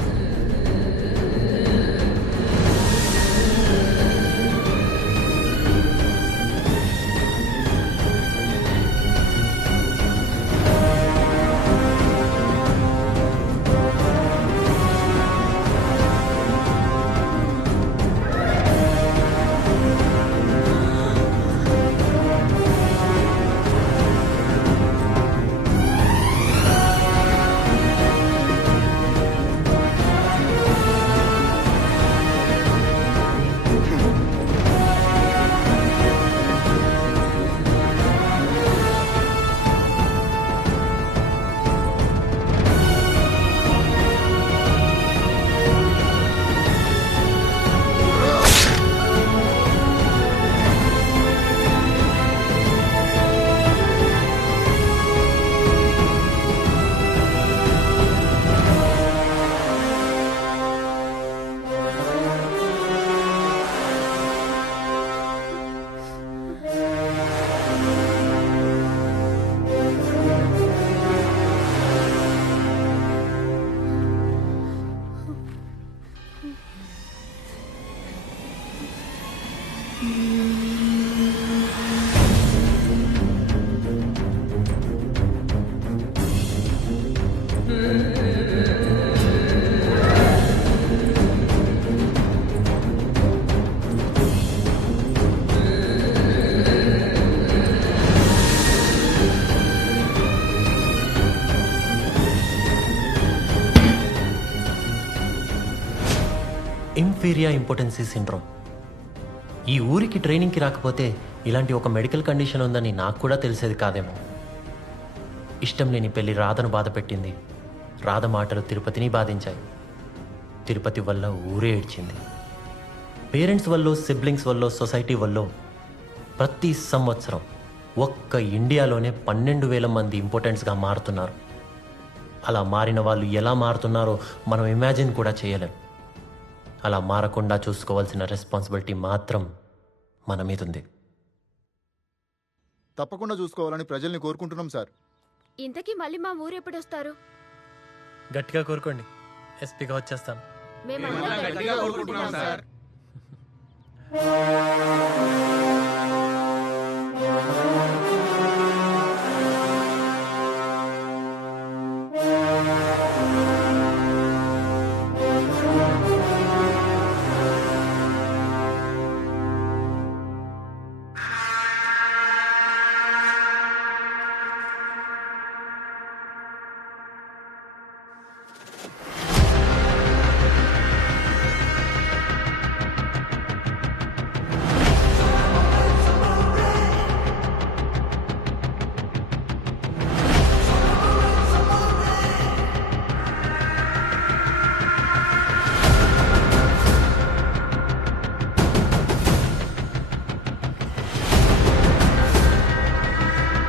ఇంఫీరియా ఇంపార్టెన్సీ సిండ్రోమ్. ఈ ఊరికి ట్రైనింగ్కి రాకపోతే ఇలాంటి ఒక మెడికల్ కండిషన్ ఉందని నాకు కూడా తెలిసేది కాదేమో. ఇష్టం లేని పెళ్లి రాధను బాధ పెట్టింది. రాధ మాటలు తిరుపతిని బాధించాయి. తిరుపతి వల్ల ఊరే ఏడ్చింది. పేరెంట్స్ వల్ల, సిబ్లింగ్స్ వల్ల, సొసైటీ వల్ల ప్రతి సంవత్సరం ఒక్క ఇండియాలోనే 12,000 మంది ఇంపార్టెంట్స్గా మారుతున్నారు. అలా మారిన వాళ్ళు ఎలా మారుతున్నారో మనం ఇమాజిన్ కూడా చేయలేం. అలా మారకుండా చూసుకోవాల్సిన రెస్పాన్సిబిలిటీ మాత్రం మన మీద ఉంది. తప్పకుండా చూసుకోవాలని ప్రజల్ని కోరుకుంటున్నాం సార్. ఇంతకీ మళ్ళీ మా ఊరు ఎప్పుడు వస్తారు? గట్టిగా కోరుకోండి, ఎస్పీగా వచ్చేస్తాను. మేమందరం గట్టిగా కోరుకుంటున్నాం సార్.